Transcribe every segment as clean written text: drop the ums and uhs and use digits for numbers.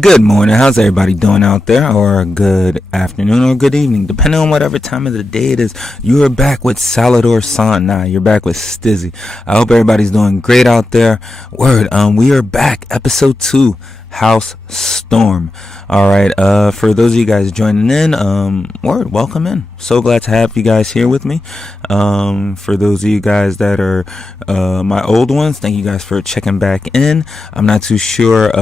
Good morning. How's everybody doing out there? Or good afternoon or good evening, depending on whatever time of the day it is. You are back with Salvador San. Nah, you're back with Stizzy. I hope everybody's doing great out there. Word, we are back. Episode 2, House Storm. Alright, for those of you guys joining in, word, welcome in. So glad to have you guys here with me. For those of you guys that are my old ones, thank you guys for checking back in. I'm not too sure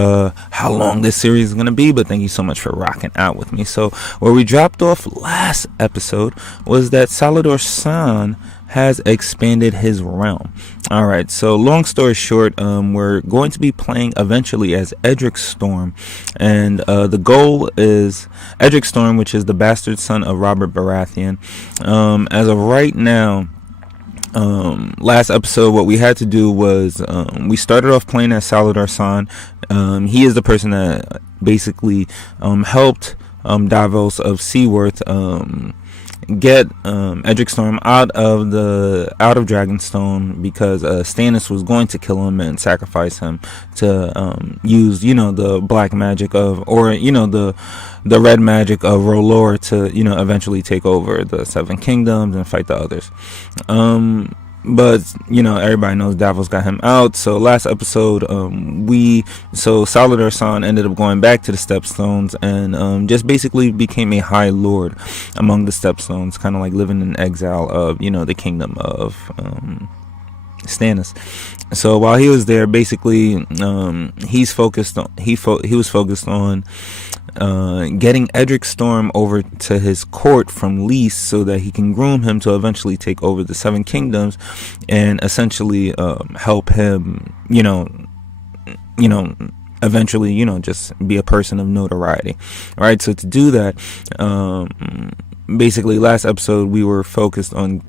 how long this series is going to be, but thank you so much for rocking out with me. So where we dropped off last episode was that Salvador San has expanded his realm. Alright, so long story short, we're going to be playing eventually as Edric Storm, and the goal is Edric Storm, which is the bastard son of Robert Baratheon. As of right now, last episode, what we had to do was we started off playing as Salvador San. He is the person that basically helped Davos of Seaworth get Edric Storm out of Dragonstone, because Stannis was going to kill him and sacrifice him to use the black magic of, or the red magic of R'hllor to eventually take over the Seven Kingdoms and fight the others. But everybody knows Davos got him out. So last episode, Salvador San ended up going back to the Stepstones and just basically became a High Lord among the Stepstones, kind of like living in exile of the kingdom of Stannis. So while he was there, basically he was focused on getting Edric Storm over to his court from Lys so that he can groom him to eventually take over the Seven Kingdoms and essentially help him eventually just be a person of notoriety. All right, so to do that, basically last episode we were focused on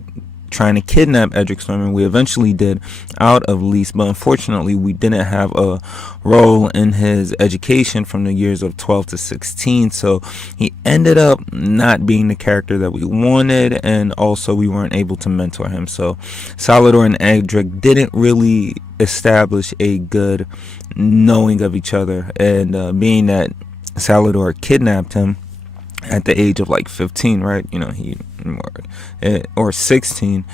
trying to kidnap Edric Storm, and we eventually did out of Lys, but unfortunately we didn't have a role in his education from the years of 12 to 16, so he ended up not being the character that we wanted, and also we weren't able to mentor him. So Salvador and Edric didn't really establish a good knowing of each other, and being that Salvador kidnapped him at the age of like 15, right? Or 16.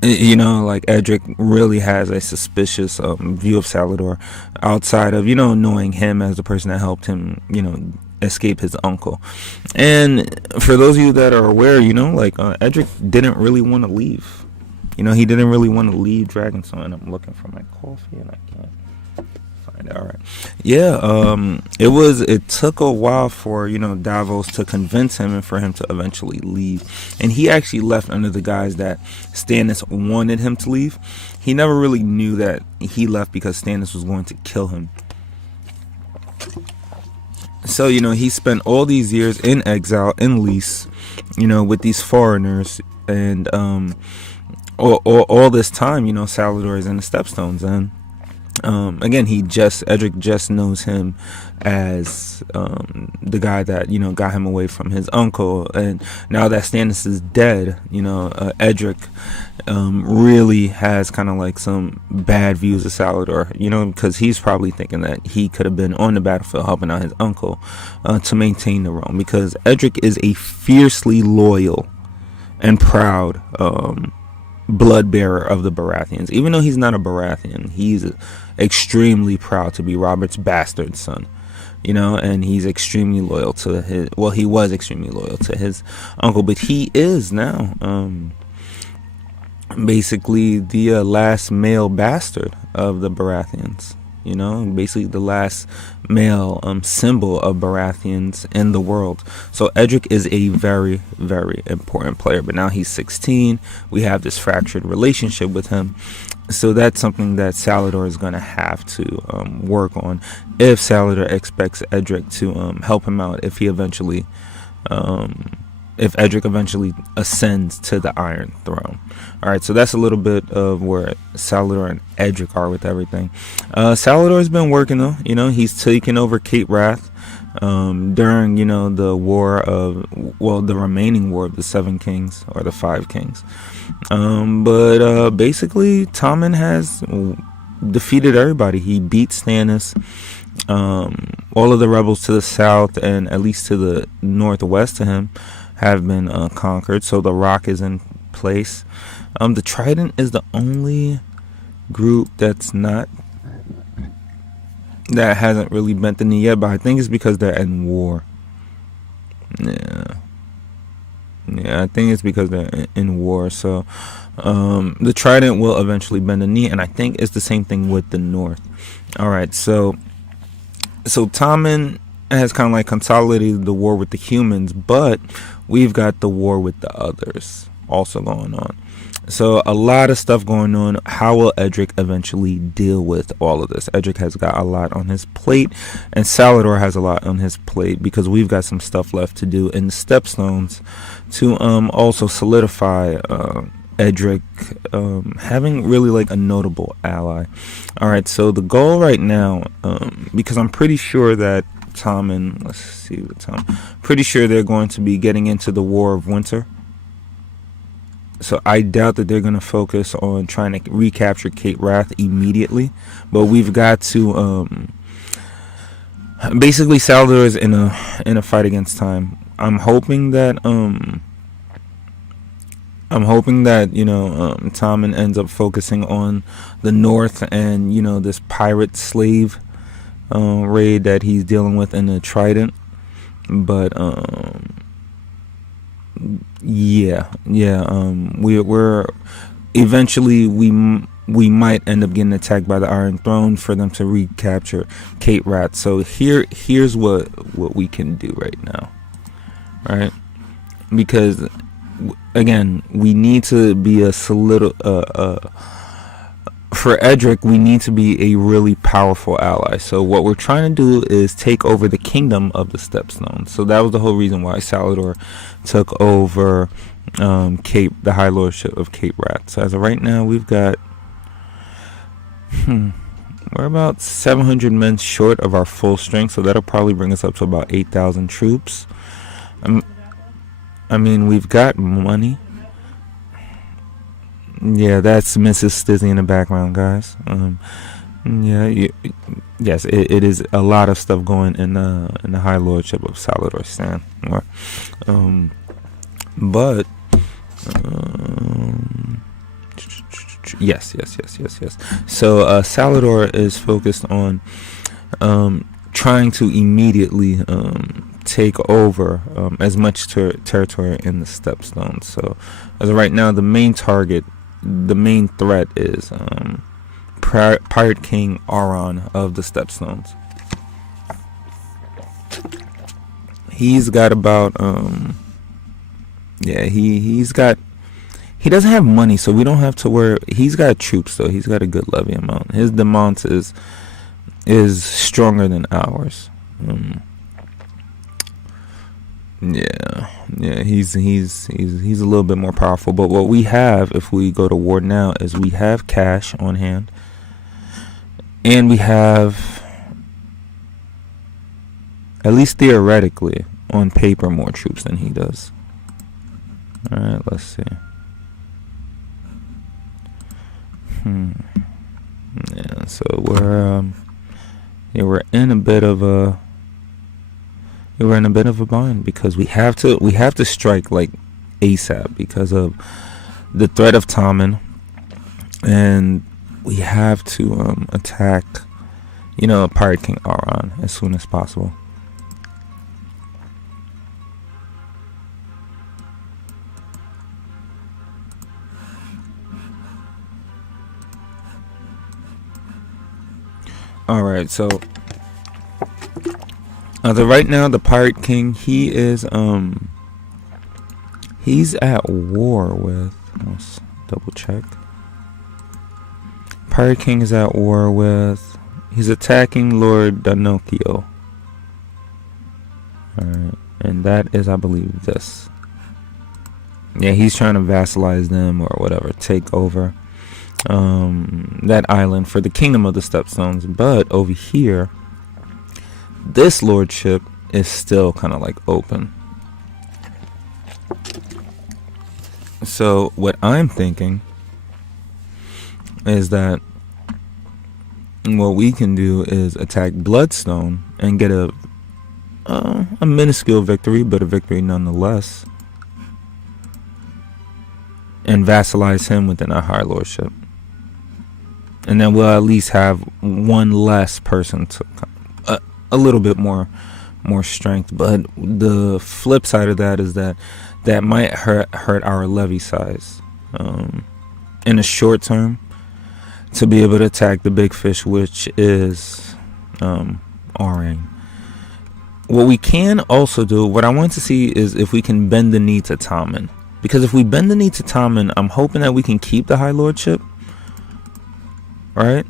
Like Edric really has a suspicious view of Salvador outside of knowing him as the person that helped him escape his uncle. And for those of you that are aware, Edric didn't really want to leave. He didn't really want to leave Dragonstone. I'm looking for my coffee and I can't find it. All right. Yeah, it took a while for Davos to convince him and for him to eventually leave. And he actually left under the guise that Stannis wanted him to leave. He never really knew that he left because Stannis was going to kill him. So he spent all these years in exile in Lys, with these foreigners, and all this time Salvador is in the Stepstones, and again, Edric just knows him as the guy that got him away from his uncle. And now that Stannis is dead, Edric really has kind of like some bad views of Salvador, because he's probably thinking that he could have been on the battlefield helping out his uncle to maintain the realm, because Edric is a fiercely loyal and proud blood bearer of the Baratheons. Even though he's not a Baratheon, he's extremely proud to be Robert's bastard son, and he's extremely loyal to he was extremely loyal to his uncle, but he is now basically the last male bastard of the Baratheons. Basically the last male symbol of Baratheons in the world. So Edric is a very, very important player, but now he's 16. We have this fractured relationship with him. So that's something that Salvador is going to have to work on if Salvador expects Edric to help him out if Edric eventually ascends to the Iron Throne. Alright, so that's a little bit of where Salvador and Edric are with everything. Salvador's been working though, he's taken over Cape Wrath during, the war of, the remaining war of the Seven Kings, or the Five Kings. But basically Tommen has defeated everybody. He beat Stannis. All of the rebels to the south and at least to the northwest of him have been conquered, so the rock is in place. The Trident is the only group that hasn't really bent the knee yet, but I think it's because they're in war. Yeah, I think it's because they're in war. So the Trident will eventually bend the knee, and I think it's the same thing with the North. All right, so Tommen has kind of like consolidated the war with the humans, but we've got the war with the others also going on. So a lot of stuff going on. How will Edric eventually deal with all of this? Edric has got a lot on his plate, and Salladhor has a lot on his plate, because we've got some stuff left to do in the Stepstones to also solidify Edric having really like a notable ally. All right, so the goal right now, because I'm pretty sure that Tommen, let's see what time, pretty sure they're going to be getting into the War of Winter. So I doubt that they're going to focus on trying to recapture Cape Wrath immediately, but we've got to basically Salladhor is in a fight against time. I'm hoping that Tommen ends up focusing on the north and this pirate slave raid that he's dealing with in the Trident, but we're eventually we might end up getting attacked by the Iron Throne for them to recapture Cape Wrath. So here's what we can do right now, right? Because again, we need to be for Edric, we need to be a really powerful ally. So what we're trying to do is take over the kingdom of the Stepstones. So that was the whole reason why Salladhor took over the High Lordship of Cape Wrath. So as of right now, we've got we're about 700 men short of our full strength. So that'll probably bring us up to about 8,000 troops. I mean, we've got money. Yeah, that's Mrs. Stizzy in the background, guys. Yes, it is a lot of stuff going in the High Lordship of Salladhor Stan. But yes. So Salladhor is focused on trying to immediately take over as much territory in the Stepstones. So as of right now, the main threat is Pirate King Auron of the Stepstones. He's got about he doesn't have money, so we don't have to worry. He's got troops though. He's got a good levy amount. His demand is stronger than ours. He's a little bit more powerful. But what we have, if we go to war now, is we have cash on hand, and we have, at least theoretically, on paper, more troops than he does. All right, let's see. So we're in a bit of a bind, because we have to strike like ASAP because of the threat of Tommen, and we have to attack Pirate King Auron as soon as possible. All right, so right now the Pirate King, he's at war with, let's double check. Pirate King is at war with, he's attacking Lord Danokio. Alright, and that is, I believe, this. Yeah, he's trying to vassalize them or whatever, take over that island for the kingdom of the Stepstones. But over here, this lordship is still kind of like open. So what I'm thinking is that what we can do is attack Bloodstone and get a minuscule victory, but a victory nonetheless, and vassalize him within our High Lordship. And then we'll at least have one less person to a little bit more strength. But the flip side of that is that might hurt our levy size in the short term, to be able to attack the big fish, which is Orang. What we can also do, what I want to see is if we can bend the knee to Tommen. Because if we bend the knee to Tommen, I'm hoping that we can keep the High Lordship. Right?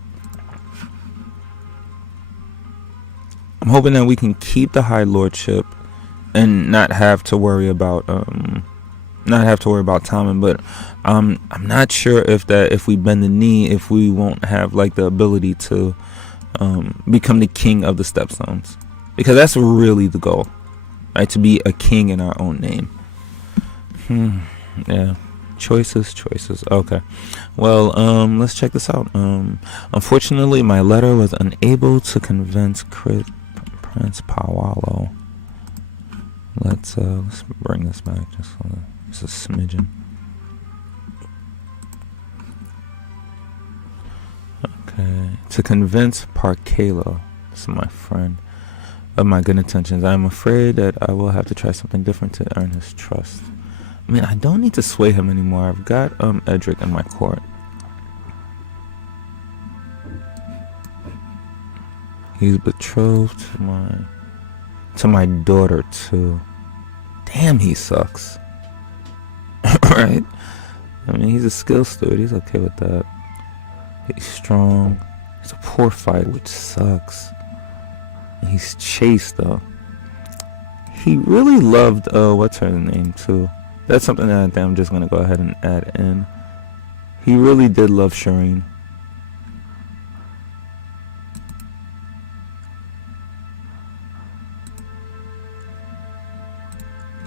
I'm hoping that we can keep the High Lordship and not have to worry about Tommen. But I'm not sure if we bend the knee, if we won't have like the ability to become the king of the Stepstones, because that's really the goal, right? To be a king in our own name. Yeah. Choices. Okay. Well, let's check this out. Unfortunately, my letter was unable to convince Prince Pawalo. Let's bring this back just a smidgen. Okay. To convince Parkalo, this is my friend, of my good intentions, I'm afraid that I will have to try something different to earn his trust. I mean, I don't need to sway him anymore. I've got Edric in my court. He's betrothed to my daughter too. Damn, he sucks. Right? I mean, he's a skill steward. He's okay with that. He's strong. He's a poor fight, which sucks. And he's chaste though. He really loved what's her name too. That's something that I think I'm just going to go ahead and add in. He really did love Shireen.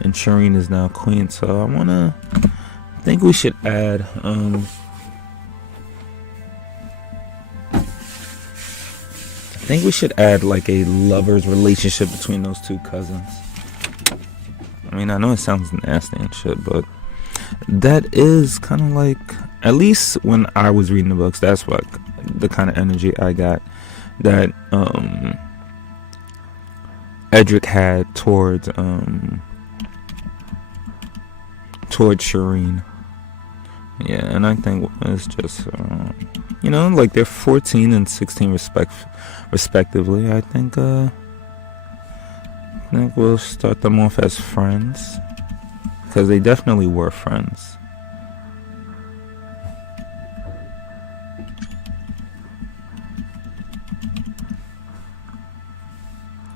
And Shireen is now queen, so I think we should add, I think we should add like a lover's relationship between those two cousins. I mean, I know it sounds nasty and shit, but that is kind of like, at least when I was reading the books, that's what the kind of energy I got that Edric had towards Shireen. Yeah, and I think it's just, like they're 14 and 16 respectively. I think we'll start them off as friends, because they definitely were friends.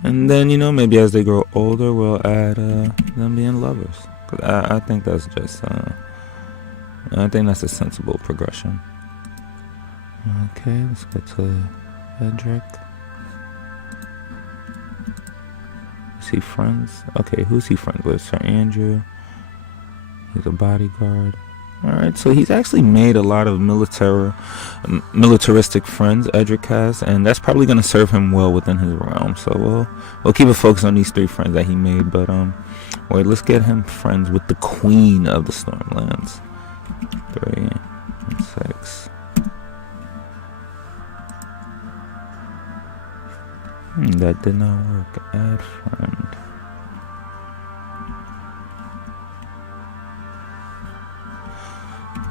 And then, maybe as they grow older, we'll add them being lovers. 'Cause I think that's just, I think that's a sensible progression. Okay, let's get to Edric. Is he friends? Okay, who's he friends with? Sir Andrew. He's a bodyguard. Alright, so he's actually made a lot of militaristic friends, Edric has, and that's probably going to serve him well within his realm. So we'll keep a focus on these 3 friends that he made, but wait, let's get him friends with the Queen of the Stormlands. 3 and 6. That did not work. Add friend.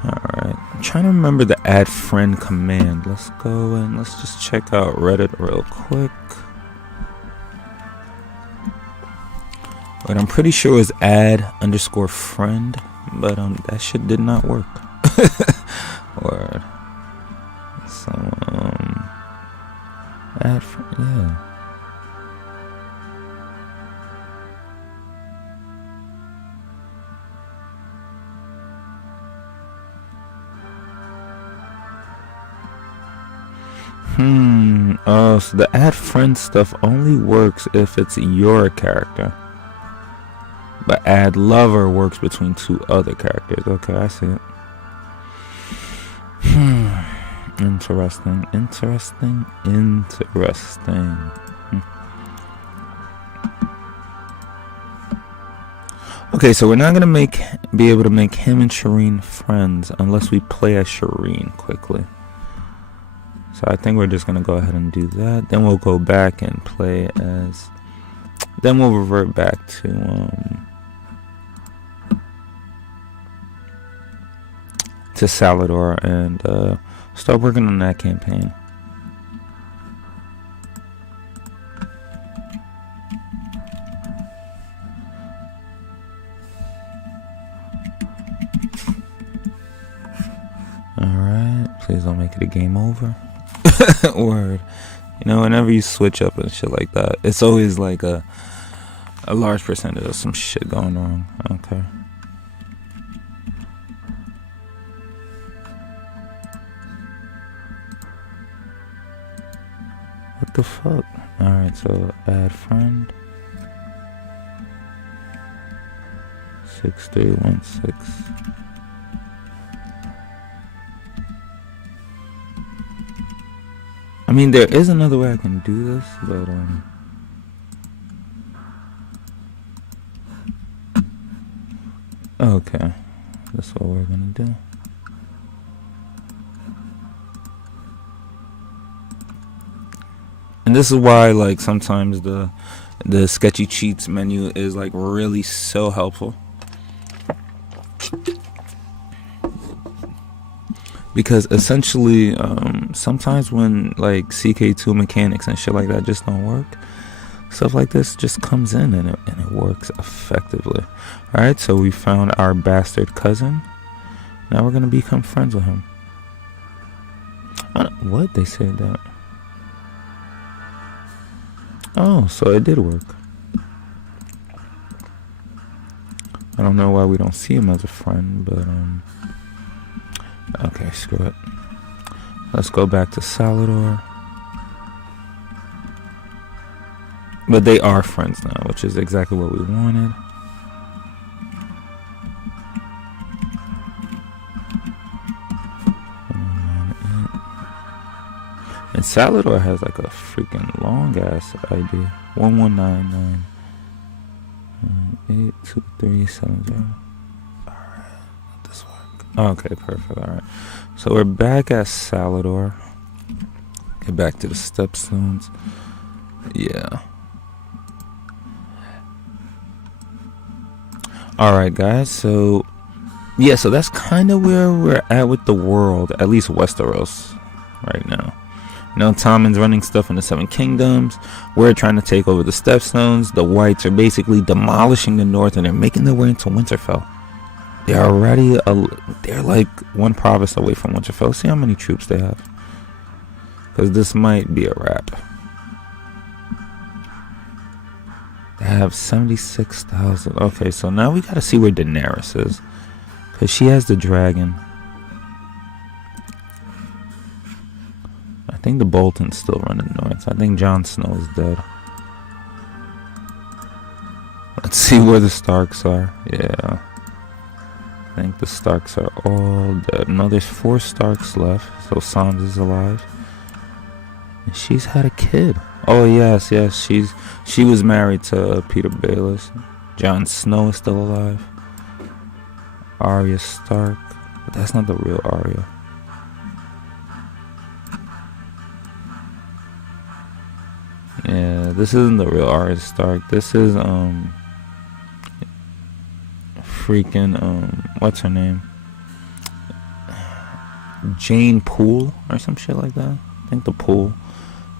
Alright, I'm trying to remember the add friend command. Let's go and let's just check out Reddit real quick. But I'm pretty sure it was add_friend, but that shit did not work. Or so add friend, yeah. Oh, so the add friend stuff only works if it's your character. But add lover works between 2 other characters. Okay, I see it. Interesting. Okay, so we're not gonna be able to make him and Shireen friends unless we play as Shireen quickly. So I think we're just gonna go ahead and do that. Then we'll go back and play as. Then we'll revert back to Salvador and start working on that campaign. Alright, please don't make it a game over. Word. You know, whenever you switch up and shit like that, it's always like a large percentage of some shit going wrong. Okay. What the fuck? Alright, so add friend. 6316. I mean, there is another way I can do this, but okay, that's what we're gonna do. And this is why, like, sometimes the sketchy cheats menu is like really so helpful, because essentially sometimes when like CK2 mechanics and shit like that just don't work, stuff like this just comes in and it works effectively. Alright, so we found our bastard cousin. Now we're gonna become friends with him. What? They said that. Oh, so it did work. I don't know why we don't see him as a friend, but okay, screw it. Let's go back to Salvador. But they are friends now, which is exactly what we wanted. And Salvador has like a freaking long ass ID. 1199 82370. Alright, let this work. Okay, perfect. Alright. So we're back at Salvador. Get back to the stepstones. Yeah. Alright, guys. So yeah, so that's kind of where we're at with the world, at least Westeros right now. You know, Tommen's running stuff in the Seven Kingdoms. We're trying to take over the Stepstones. The Whites are basically demolishing the North, and they're making their way into Winterfell. They're already, they're like one province away from Winterfell. See how many troops they have. Because this might be a wrap. They have 76,000. Okay, so now we gotta see where Daenerys is. Because she has the dragon. I think the Bolton's still running north. I think Jon Snow is dead. Let's see where the Starks are. Yeah. I think the Starks are all dead. No, there's 4 Starks left. So Sansa's alive. And she's had a kid. Oh, yes. She was married to Peter Baelish. Jon Snow is still alive. Arya Stark. But that's not the real Arya. Yeah, this isn't the real Arya Stark. This is freaking what's her name? Jane Poole or some shit like that. I think the Poole.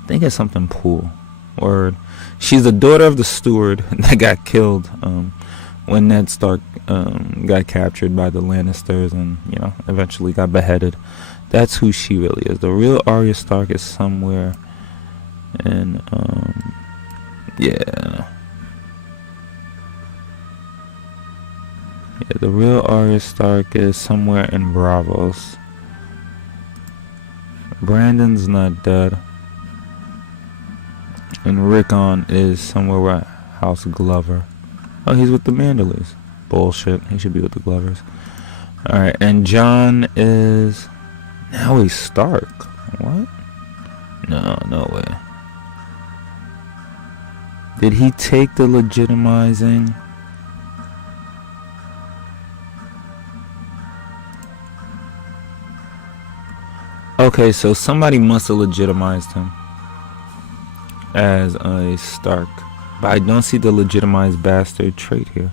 I think it's something Poole. Or she's the daughter of the steward that got killed when Ned Stark got captured by the Lannisters and, you know, eventually got beheaded. That's who she really is. The real Arya Stark is somewhere. And yeah, the real Arya Stark is somewhere in Bravos. Brandon's not dead, and Rickon is somewhere with House Glover. Oh, he's with the Manderleys. Bullshit. He should be with the Glovers. All right, and John is Now he's Stark. What? No, no way. Did he take the legitimizing? Okay, so somebody must have legitimized him as a Stark. But I don't see the legitimized bastard trait here.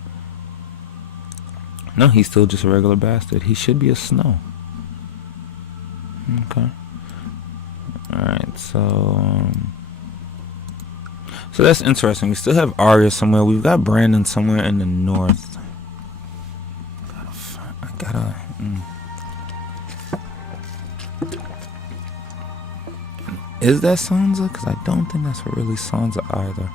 No, he's still just a regular bastard. He should be a Snow. Okay. Alright, so that's interesting. We still have Arya somewhere. We've got Brandon somewhere in the north. I gotta Is that Sansa? Because I don't think that's really Sansa either.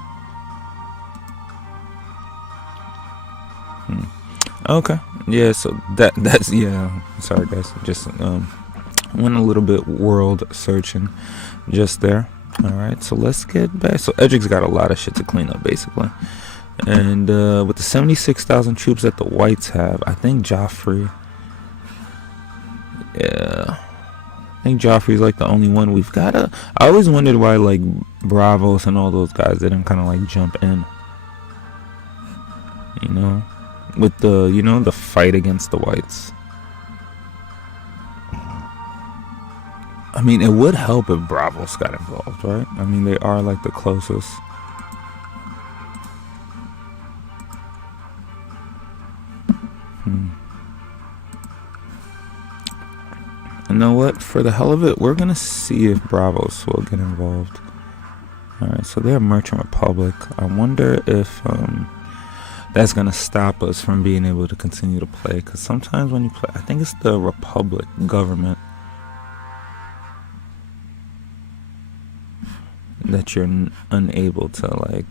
Okay. Yeah, so that's yeah. Sorry guys. Just went a little bit world searching just there. Alright, so let's get back. So Edric's got a lot of shit to clean up basically. And with the 76,000 troops that the Whites have, I think Joffrey, yeah, I think Joffrey's like the only one we've got to. I always wondered why like Bravos and all those guys didn't kind of like jump in, you know, with the, you know, the fight against the Whites. I mean, it would help if Bravos got involved, right? I mean, they are like the closest. You know what? For the hell of it, we're gonna see if Bravos will get involved. Alright, so they're Merchant Republic. I wonder if that's gonna stop us from being able to continue to play. Because sometimes when you play, I think it's the Republic government that you're unable to like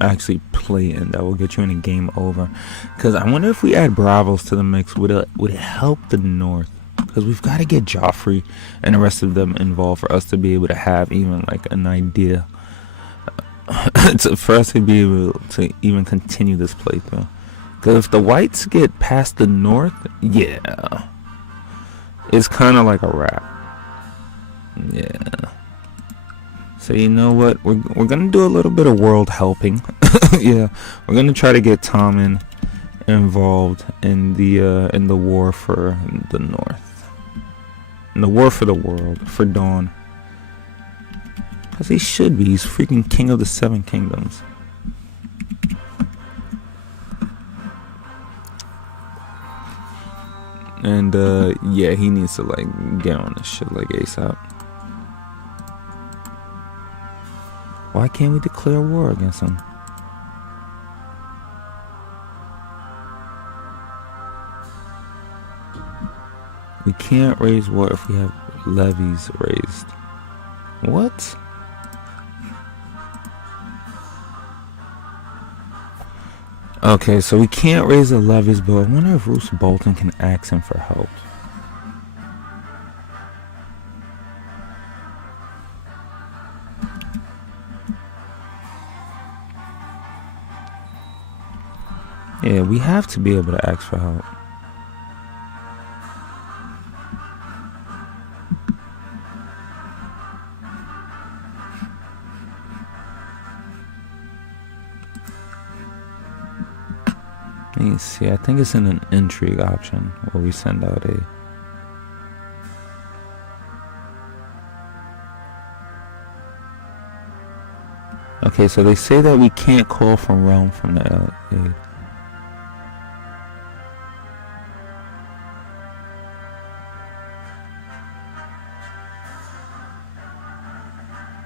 actually play in, that will get you in a game over. Because I wonder if we add Bravos to the mix, would it help the North? Because we've got to get Joffrey and the rest of them involved for us to be able to have even like an idea for us to be able to even continue this playthrough. Because if the Whites get past the North, yeah, it's kind of like a wrap. Yeah. So you know what? We're gonna do a little bit of world helping. Yeah, we're gonna try to get Tommen involved in the war for the North, in the war for the world, for Dawn. Cause he should be. He's freaking king of the Seven Kingdoms. And yeah, he needs to like get on this shit like ASAP. Why can't we declare war against him? We can't raise war if we have levies raised. What? Okay, so we can't raise the levies, but I wonder if Roose Bolton can ask him for help. Yeah, we have to be able to ask for help. Let me see, I think it's in an intrigue option where we send out a... Okay, so they say that we can't call from realm from the aid.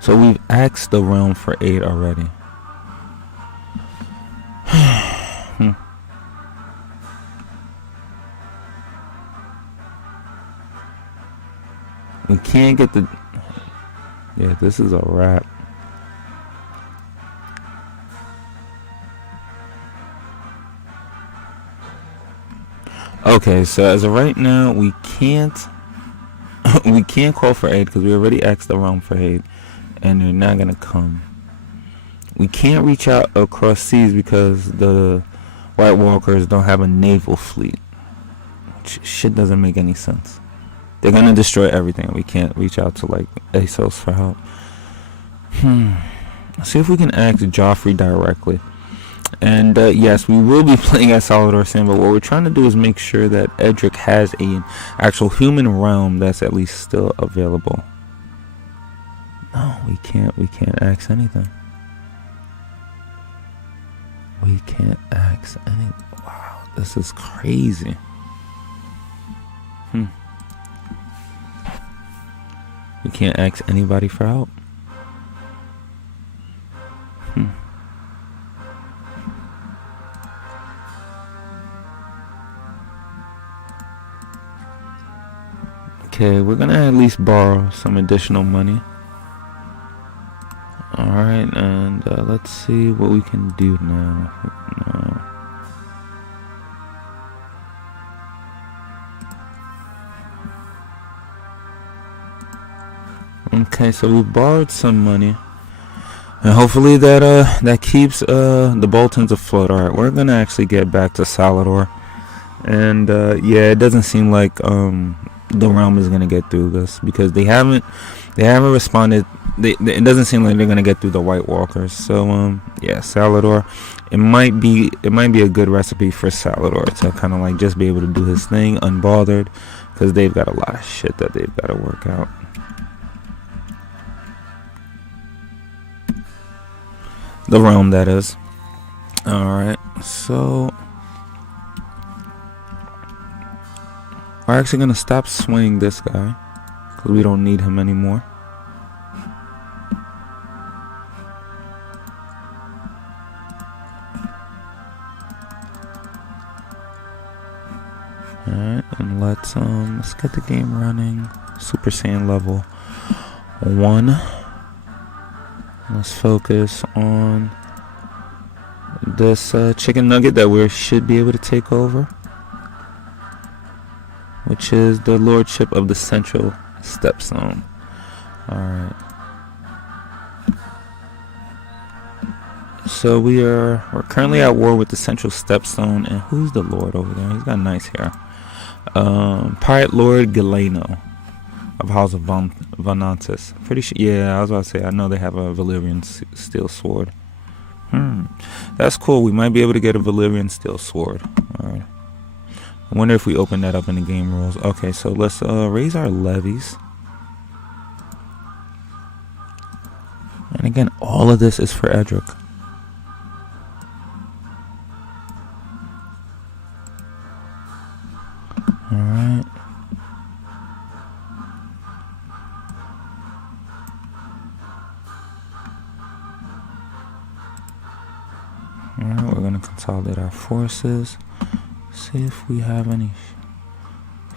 So we've asked the realm for aid already. We can't get the... Yeah, this is a wrap. Okay, so as of right now, we can't we can't call for aid because we already asked the realm for aid, and they're not gonna come. We can't reach out across seas because the White Walkers don't have a naval fleet. Shit doesn't make any sense. They're gonna destroy everything. We can't reach out to like ASOS for help. Let's see if we can ask Joffrey directly. And yes, we will be playing as Salvador Sam, but what we're trying to do is make sure that Edric has an actual human realm that's at least still available. No, we can't ask anything. We can't ask anything. Wow, this is crazy. We can't ask anybody for help. Okay, we're gonna at least borrow some additional money. Alright, and let's see what we can do now. Okay, so we borrowed some money, and hopefully that keeps the Boltons afloat. Alright, we're gonna actually get back to Salvador, and yeah, it doesn't seem like the realm is gonna get through this because they haven't responded. It doesn't seem like they're gonna get through the White Walkers. So yeah, Salvador, it might be a good recipe for Salvador to kind of like just be able to do his thing unbothered, because they've got a lot of shit that they've got to work out. The realm, that is. Alright, so we're actually gonna stop swaying this guy because we don't need him anymore. Alright, and let's get the game running. Super Saiyan level 1. Let's focus on this chicken nugget that we should be able to take over, which is the Lordship of the Central Stepstone. Alright. So we're currently at war with the Central Stepstone, and who's the Lord over there? He's got nice hair. Pirate Lord Galeno of House of Vonantis. Pretty sure, yeah, I was about to say, I know they have a Valyrian steel sword. That's cool. We might be able to get a Valyrian steel sword. Alright. I wonder if we open that up in the game rules. Okay, so let's raise our levies. And again, all of this is for Edric. Alright. Alright, we're gonna consolidate our forces. See if we have any.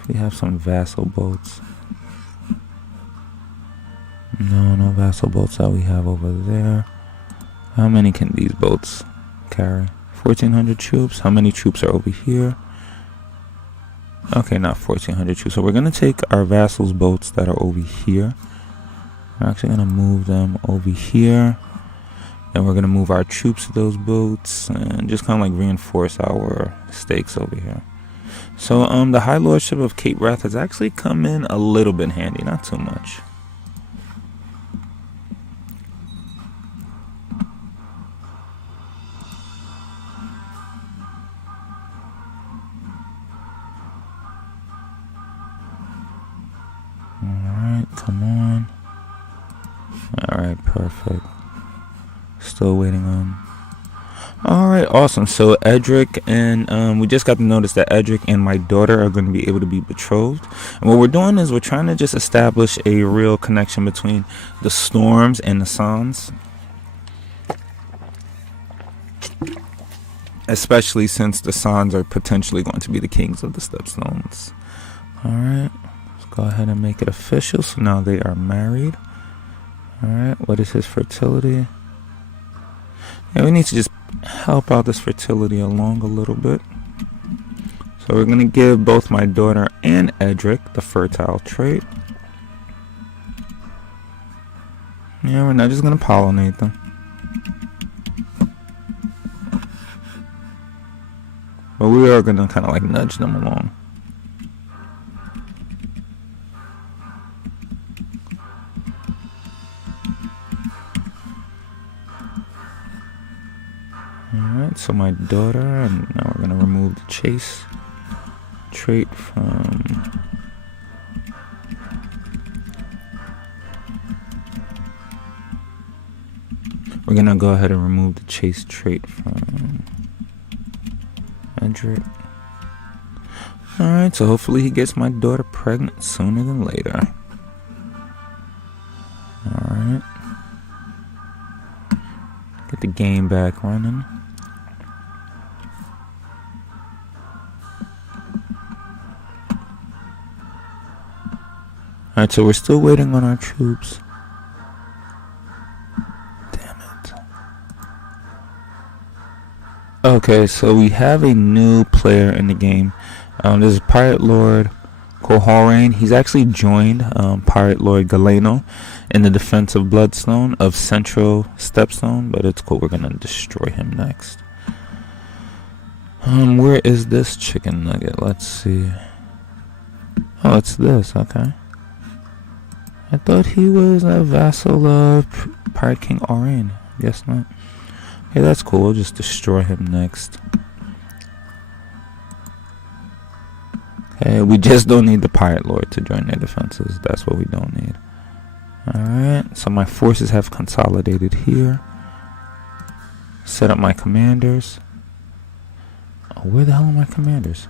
If we have some vassal boats. No vassal boats that we have over there. How many can these boats carry? 1,400 troops. How many troops are over here? Okay, not 1,400 troops. So we're gonna take our vassals' boats that are over here. We're actually gonna move them over here. And we're going to move our troops to those boats and just kind of like reinforce our stakes over here. So the High Lordship of Cape Wrath has actually come in a little bit handy, not too much. Alright, come on. Alright, perfect. Still waiting on. Alright, awesome. So Edric and we just got to notice that Edric and my daughter are going to be able to be betrothed. And what we're doing is we're trying to just establish a real connection between the Storms and the Sans. Especially since the Sans are potentially going to be the kings of the Stepstones. Alright, let's go ahead and make it official. So now they are married. Alright, what is his fertility? Yeah, we need to just help out this fertility along a little bit. So we're going to give both my daughter and Edric the fertile trait. Yeah, we're not just going to pollinate them. But we are going to kind of like nudge them along. Alright, so my daughter, and now we're gonna remove the chase trait from... We're gonna go ahead and remove the chase trait from Edric. Alright, so hopefully he gets my daughter pregnant sooner than later. Alright. Get the game back running. Alright, so we're still waiting on our troops. Damn it. Okay, so we have a new player in the game. This is Pirate Lord Kohorain. He's actually joined Pirate Lord Galeno in the defense of Bloodstone of Central Stepstone, but it's cool. We're gonna destroy him next. Where is this chicken nugget? Let's see. Oh, it's this. Okay. I thought he was a vassal of Pirate King Aurain. Guess not. Hey, that's cool. We'll just destroy him next. Okay, we just don't need the Pirate Lord to join their defenses. That's what we don't need. Alright, so my forces have consolidated here. Set up my commanders. Oh, where the hell are my commanders?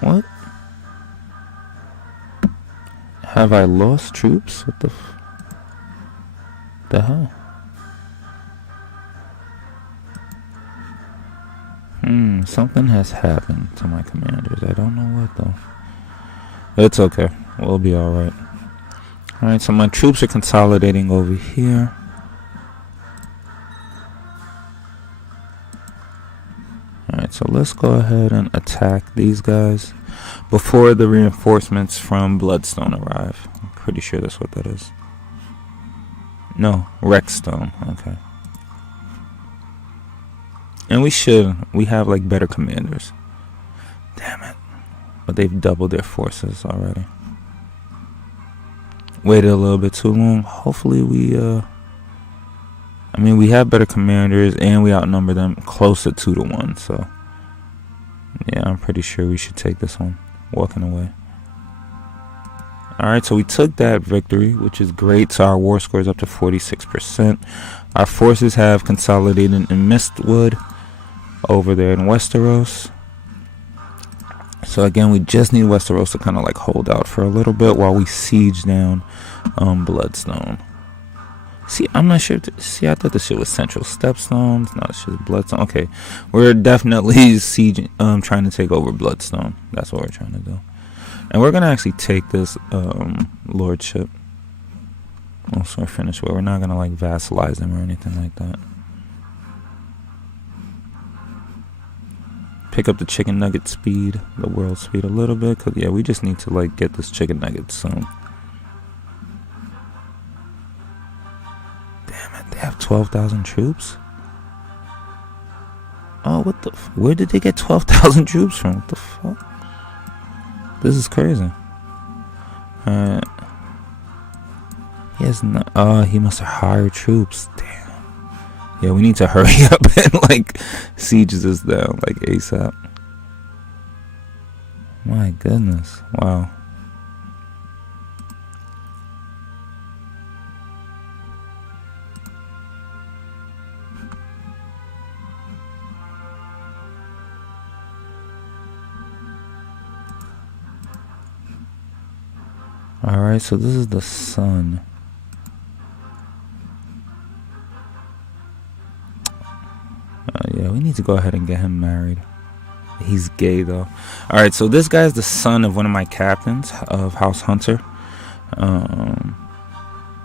What? Have I lost troops? What the hell? Something has happened to my commanders. I don't know what though. It's okay. We'll be alright. Alright, so my troops are consolidating over here. Alright, so let's go ahead and attack these guys before the reinforcements from Bloodstone arrive. I'm pretty sure that's what that is. No, Rexstone. Okay. And we have like better commanders. Damn it. But they've doubled their forces already. Waited a little bit too long. Hopefully we we have better commanders and we outnumber them close to 2-1, so yeah, I'm pretty sure we should take this one. Walking away. Alright, so we took that victory, which is great. So our war score is up to 46%. Our forces have consolidated in Mistwood over there in Westeros. So again, we just need Westeros to kind of like hold out for a little bit while we siege down Bloodstone. See, I'm not sure. See, I thought this shit was Central Stepstones. No, this shit is Bloodstone. Okay, we're definitely sieging, trying to take over Bloodstone. That's what we're trying to do. And we're gonna actually take this lordship. Once we're finished with, we're not gonna like vassalize them or anything like that. Pick up the chicken nugget speed, the world speed a little bit, cause yeah, we just need to like get this chicken nugget soon. Damn it, they have 12,000 troops. Oh, what the? Where did they get 12,000 troops from? What the fuck? This is crazy. He has not. Oh, he must have hired troops. Damn. Yeah, we need to hurry up and like siege this down like ASAP. My goodness. Wow. Alright, so this is the sun. Yeah, we need to go ahead and get him married. He's gay though. Alright, so this guy's the son of one of my captains of House Hunter.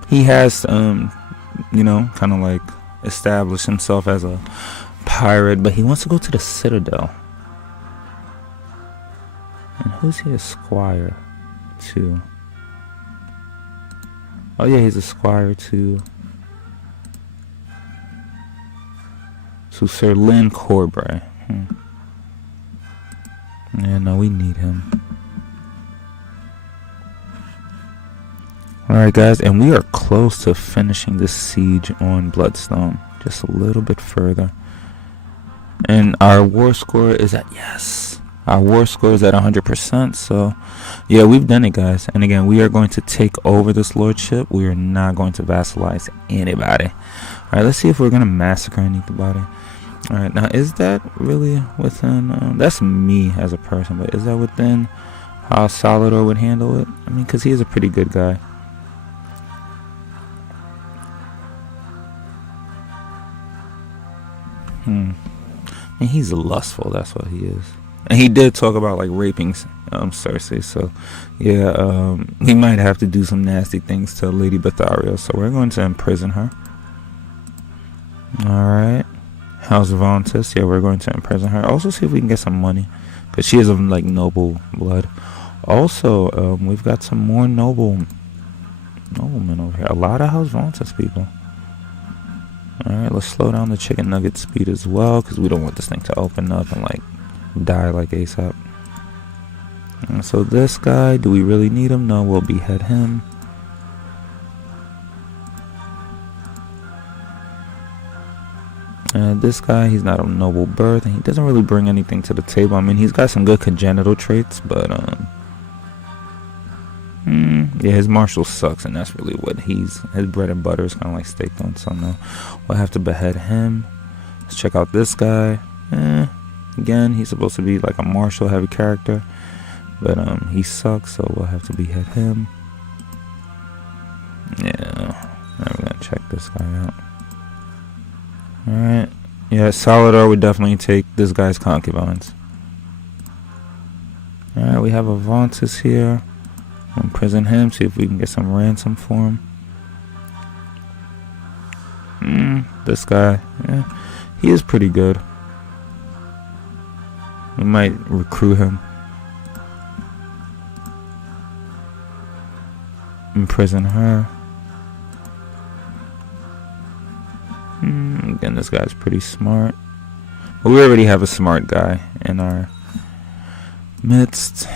He has, you know, kind of like established himself as a pirate, but he wants to go to the Citadel. And who's he a squire to? Oh yeah, he's a squire to Sir Lynn Corbray. Yeah, no, we need him. Alright guys, and we are close to finishing this siege on Bloodstone. just a little bit further. And our war score is at, yes, our war score is at 100%. So yeah, we've done it, guys. And again, we are going to take over this lordship. We are not going to vassalize anybody. All right, let's see if we're going to massacre anybody. All right, now is that really within, that's me as a person, but is that within how Salvador would handle it? I mean, because he is a pretty good guy. And he's lustful, that's what he is. And he did talk about like raping Cersei, so yeah, he might have to do some nasty things to Lady Bethario, so we're going to imprison her. Alright, House Vontus, yeah, we're going to imprison her. Also see if we can get some money, because she is of like noble blood. Also, we've got some more noblemen over here. A lot of House Vontus people. Alright, let's slow down the chicken nugget speed as well, because we don't want this thing to open up and like die like ASAP. And so this guy, do we really need him? No, we'll behead him. And this guy, he's not of noble birth, and he doesn't really bring anything to the table. I mean, he's got some good congenital traits, but yeah, his martial sucks, and that's really what his bread and butter is kind of like staked on. So no, we'll have to behead him. Let's check out this guy. Again, he's supposed to be like a martial heavy character, but he sucks, so we'll have to behead him. Yeah, now we're gonna check this guy out. Alright, yeah, Salvador would definitely take this guy's concubines. Alright, we have a Vontus here. We'll imprison him, see if we can get some ransom for him. This guy, yeah, he is pretty good. We might recruit him. Imprison her. Again, this guy's pretty smart. But we already have a smart guy in our midst.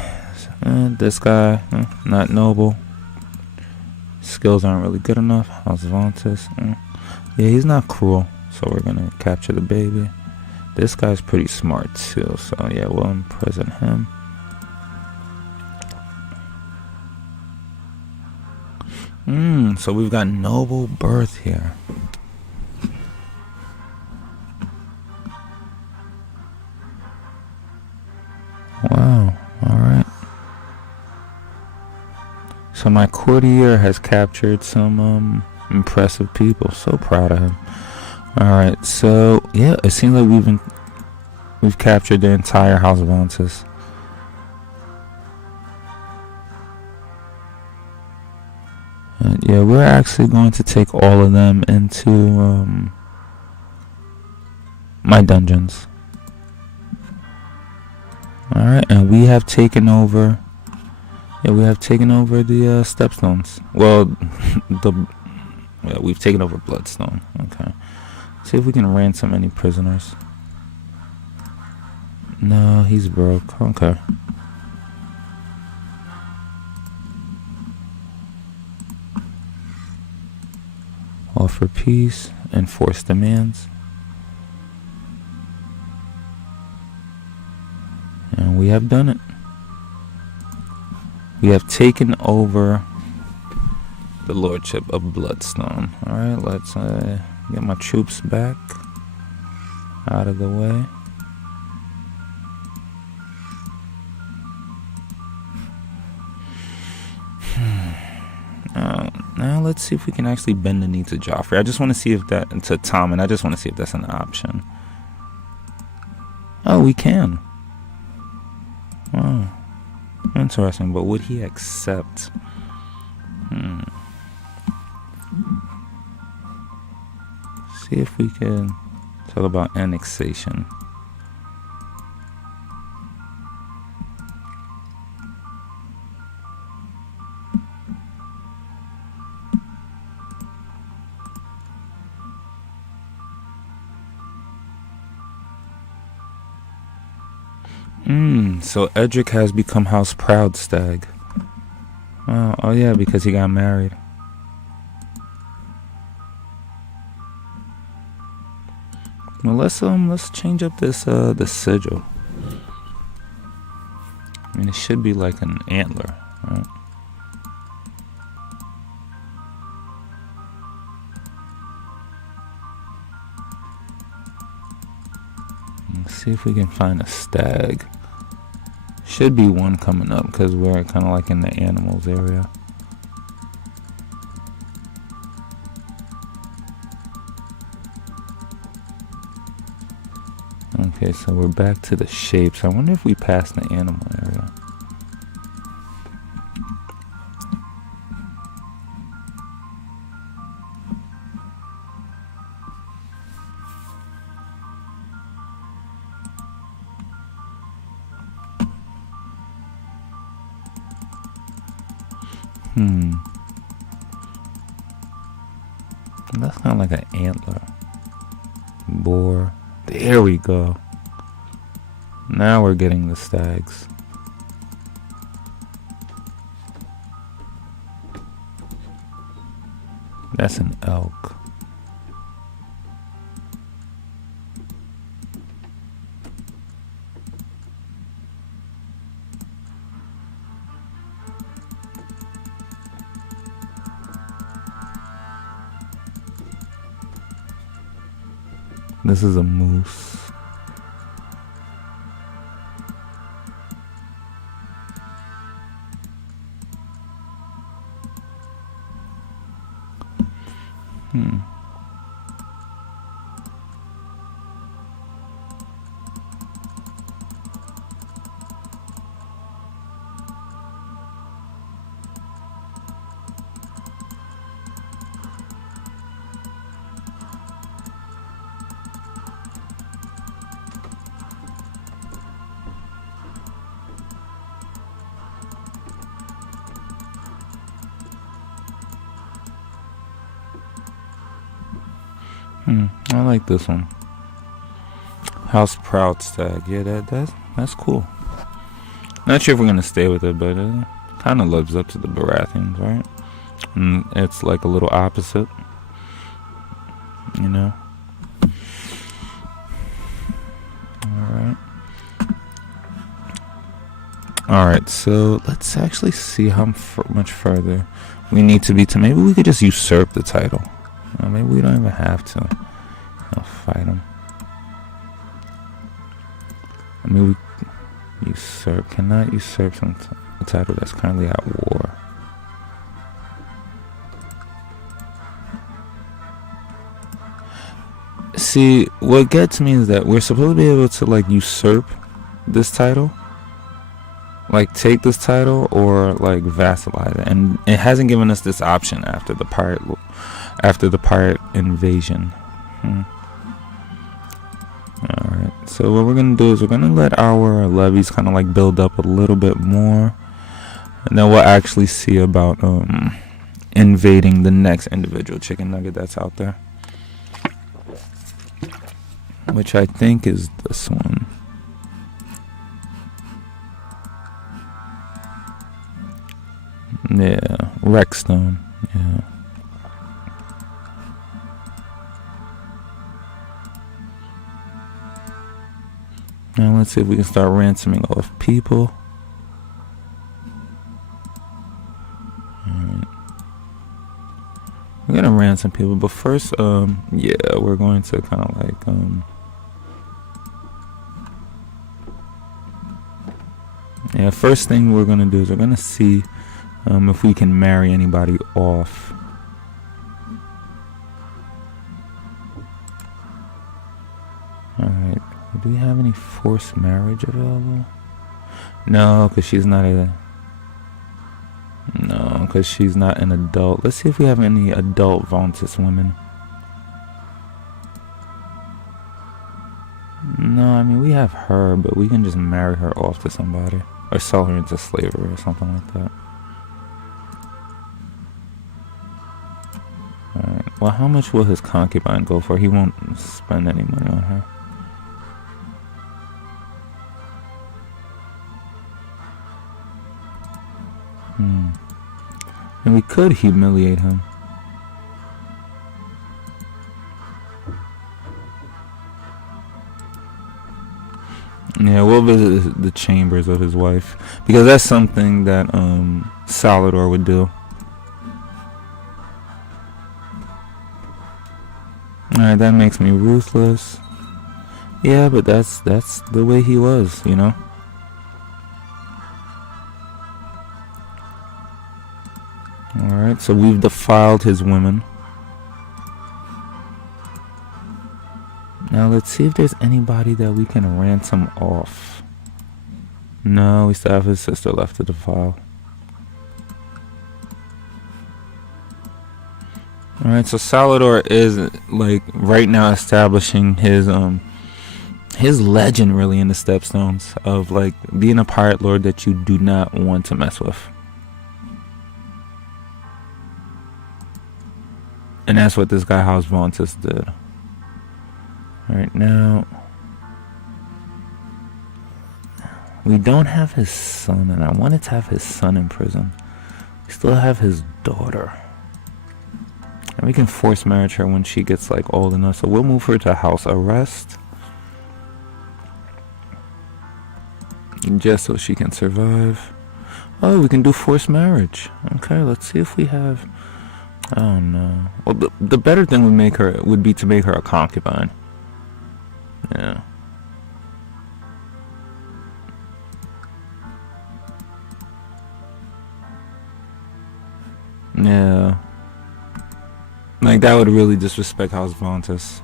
This guy, not noble. Skills aren't really good enough. House Vontus. Yeah, he's not cruel. So we're going to capture the baby. This guy's pretty smart too. So yeah, we'll imprison him. So we've got noble birth here. Wow, alright. So my courtier has captured some impressive people. So proud of him. Alright, so yeah, it seems like we've captured the entire House of Vontus. And yeah, we're actually going to take all of them into my dungeons. Alright, and we have taken over. Yeah, we have taken over the stepstones. Well, we've taken over Bloodstone. Okay. See if we can ransom any prisoners. No, he's broke. Okay. Offer peace, enforce demands. And we have done it. We have taken over the lordship of Bloodstone. Alright, let's get my troops back out of the way. Now let's see if we can actually bend the knee to Joffrey. I just want to see if that, to Tom, and I just want to see if that's an option. Oh, we can. Oh, interesting. But would he accept? See if we can talk about annexation. So Edric has become House Proudstag. Oh yeah, because he got married. Well, let's change up this the sigil. I mean, it should be like an antler, right? Let's see if we can find a stag. Should be one coming up because we're kind of like in the animals area. Okay, so we're back to the shapes. I wonder if we passed the animal area. That's kind of like an antler. Boar. There we go. Now we're getting the stags. That's an elk. This is a moose. I like this one. House Proud Stag. Yeah, that's cool. Not sure if we're gonna stay with it, but it kind of lives up to the Baratheons, right? And it's like a little opposite, you know. All right. So let's actually see how much further we need to be to. Maybe we could just usurp the title. Maybe we don't even have to fight him. I mean, we cannot usurp a title that's currently at war. See, what gets me is that we're supposed to be able to like usurp this title, like take this title or like vassalize it, and it hasn't given us this option after the pirate invasion. Alright, so what we're gonna do is we're gonna let our levies kind of like build up a little bit more, and then we'll actually see about invading the next individual chicken nugget that's out there, which I think is this one. Yeah, Rexstone. Yeah. Now let's see if we can start ransoming off people. Alright. We're gonna ransom people, but first, yeah, we're going to kind of like, yeah, first thing we're gonna do is we're gonna see if we can marry anybody off. Alright. Do we have any forced marriage available? No, because she's not an adult. Let's see if we have any adult Vontis women. No, I mean, we have her, but we can just marry her off to somebody. Or sell her into slavery or something like that. Alright, well, how much will his concubine go for? He won't spend any money on her. And we could humiliate him. Yeah, we'll visit the chambers of his wife, because that's something that Salvador would do. Alright, that makes me ruthless. Yeah, but that's the way he was, you know? Alright, so we've defiled his women. Now let's see if there's anybody that we can ransom off. No, we still have his sister left to defile. Alright, so Salvador is like right now establishing his legend really in the stepstones of like being a pirate lord that you do not want to mess with. And that's what this guy House Vontus did. Alright, now we don't have his son, and I wanted to have his son in prison. We still have his daughter. And we can force marriage her when she gets like old enough. So we'll move her to house arrest. Just so she can survive. Oh, we can do forced marriage. Okay, let's see if we have... Oh no. Well, the better thing would be to make her a concubine. Yeah. Yeah. Like, that would really disrespect House Vontus.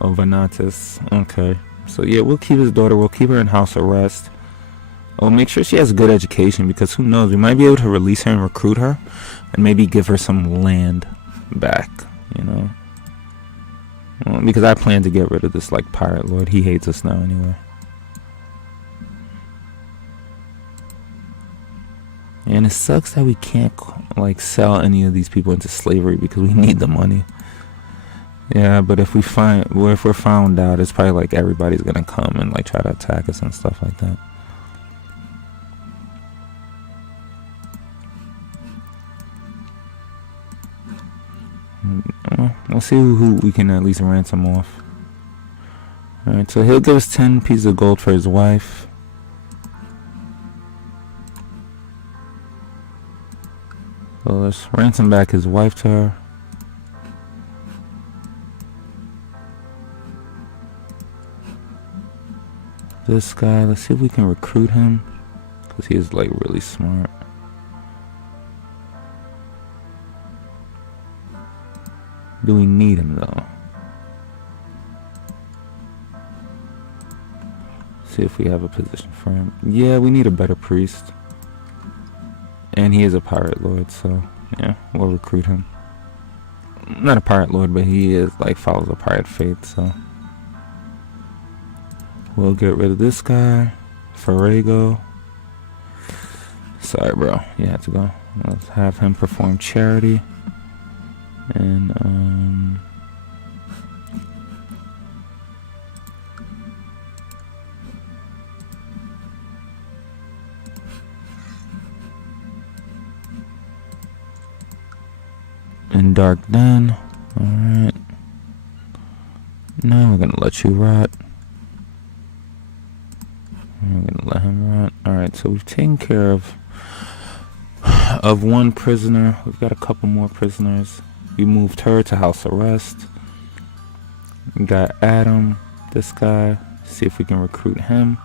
Oh, Vanatis. Okay. So, yeah, we'll keep his daughter. We'll keep her in house arrest. Oh, make sure she has a good education, because who knows? We might be able to release her and recruit her. And maybe give her some land back, you know? Well, because I plan to get rid of this, like, pirate lord. He hates us now anyway. And it sucks that we can't like sell any of these people into slavery because we need the money. Yeah, but if we're found out, it's probably like everybody's gonna come and like try to attack us and stuff like that. We'll see who we can at least ransom off. Alright, so he'll give us 10 pieces of gold for his wife. So let's ransom back his wife to her. This guy, let's see if we can recruit him, because he is like really smart. Do we need him though? See if we have a position for him. Yeah, we need a better priest. And he is a pirate lord, so yeah, we'll recruit him. Not a pirate lord, but he is like follows a pirate faith, so we'll get rid of this guy. Farrago. Sorry bro, you have to go. Let's have him perform charity. And in Dark Den. Alright. Now we're gonna let you rot. We're gonna let him rot. Alright, so we've taken care of one prisoner. We've got a couple more prisoners. We moved her to house arrest. We got Adam, this guy. See if we can recruit him.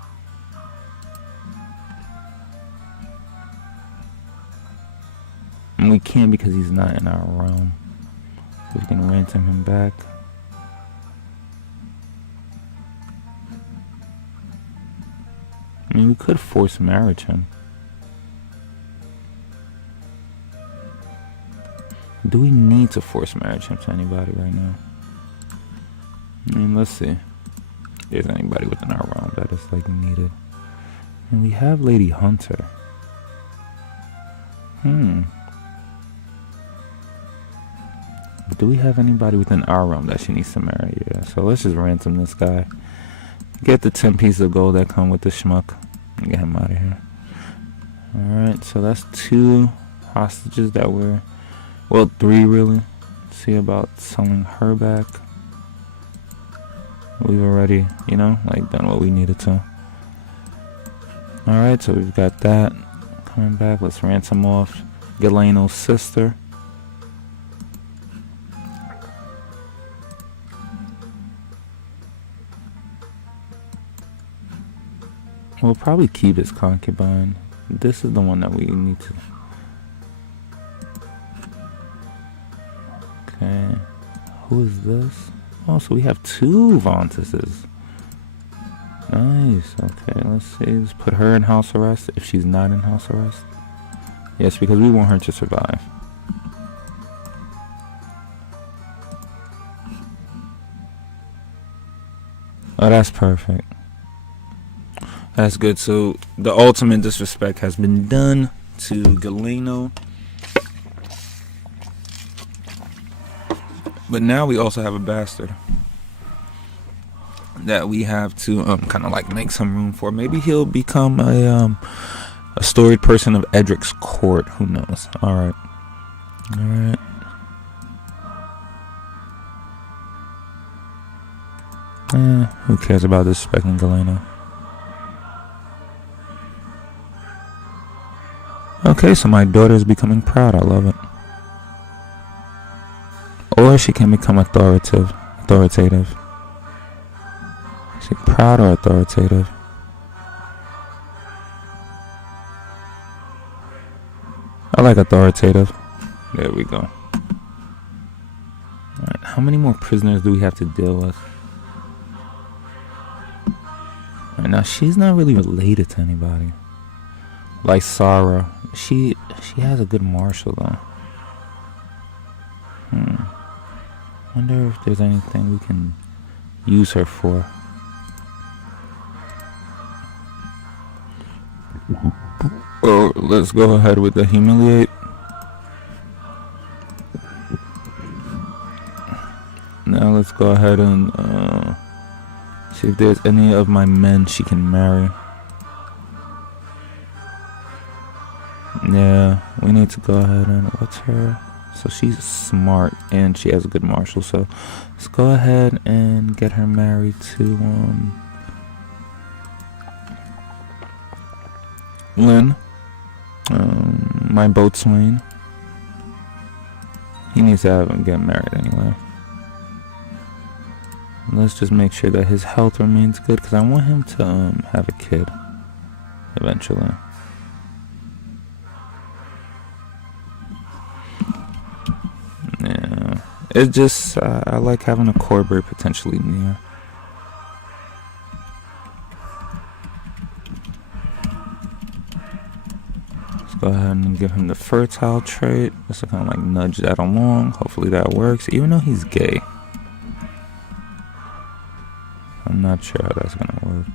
And we can't because he's not in our realm. So we can ransom him back. I mean, we could force marriage him. Do we need to force marriage him to anybody right now? I mean, let's see if there's anybody within our realm that is like needed. And we have Lady Hunter. But do we have anybody within our realm that she needs to marry? Yeah, so let's just ransom this guy. Get the 10 pieces of gold that come with the schmuck. And get him out of here. Alright, so that's 2 hostages that we're... Well, 3 really. Let's see about selling her back. we've already, you know, like done what we needed to. Alright, so we've got that coming back. Let's ransom off Galeno's sister. We'll probably keep his concubine. This is the one that we need to... Okay. Who is this? Oh, so we have 2 Vontuses. Nice. Okay, let's see. Let's put her in house arrest if she's not in house arrest. Yes, because we want her to survive. Oh, that's perfect. That's good. So the ultimate disrespect has been done to Galeno. But now we also have a bastard that we have to kind of like make some room for. Maybe he'll become a storied person of Edric's court. Who knows? All right. Who cares about disrespecting Galeno? Okay, so my daughter is becoming proud. I love it. Or she can become authoritative. Is she proud or authoritative? I like authoritative. There we go. Alright, how many more prisoners do we have to deal with? Alright, now she's not really related to anybody. Like Sarah. She has a good marshal though. Wonder if there's anything we can use her for. Oh, let's go ahead with the humiliate. Now let's go ahead and see if there's any of my men she can marry. Yeah, we need to go ahead and what's her? So she's smart and she has a good marshal. So let's go ahead and get her married to Lynn, my boatswain. He needs to have him get married anyway. Let's just make sure that his health remains good because I want him to have a kid eventually. Yeah, it's just I like having a Corberry potentially near. Let's go ahead and give him the fertile trait. Just to kind of like nudge that along. Hopefully that works, even though he's gay. I'm not sure how that's gonna work.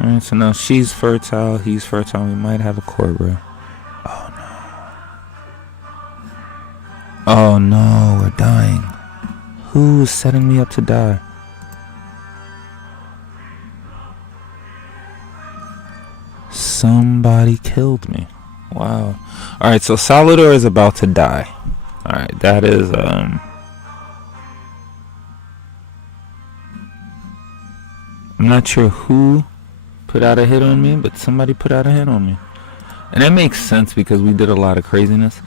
Alright, so now she's fertile, he's fertile, we might have a Corberry. Oh no. Oh no, we're dying. Who's setting me up to die? Somebody killed me. Wow. Alright, so Salvador is about to die. Alright, that is I'm not sure who put out a hit on me, but somebody put out a hit on me. And that makes sense because we did a lot of craziness.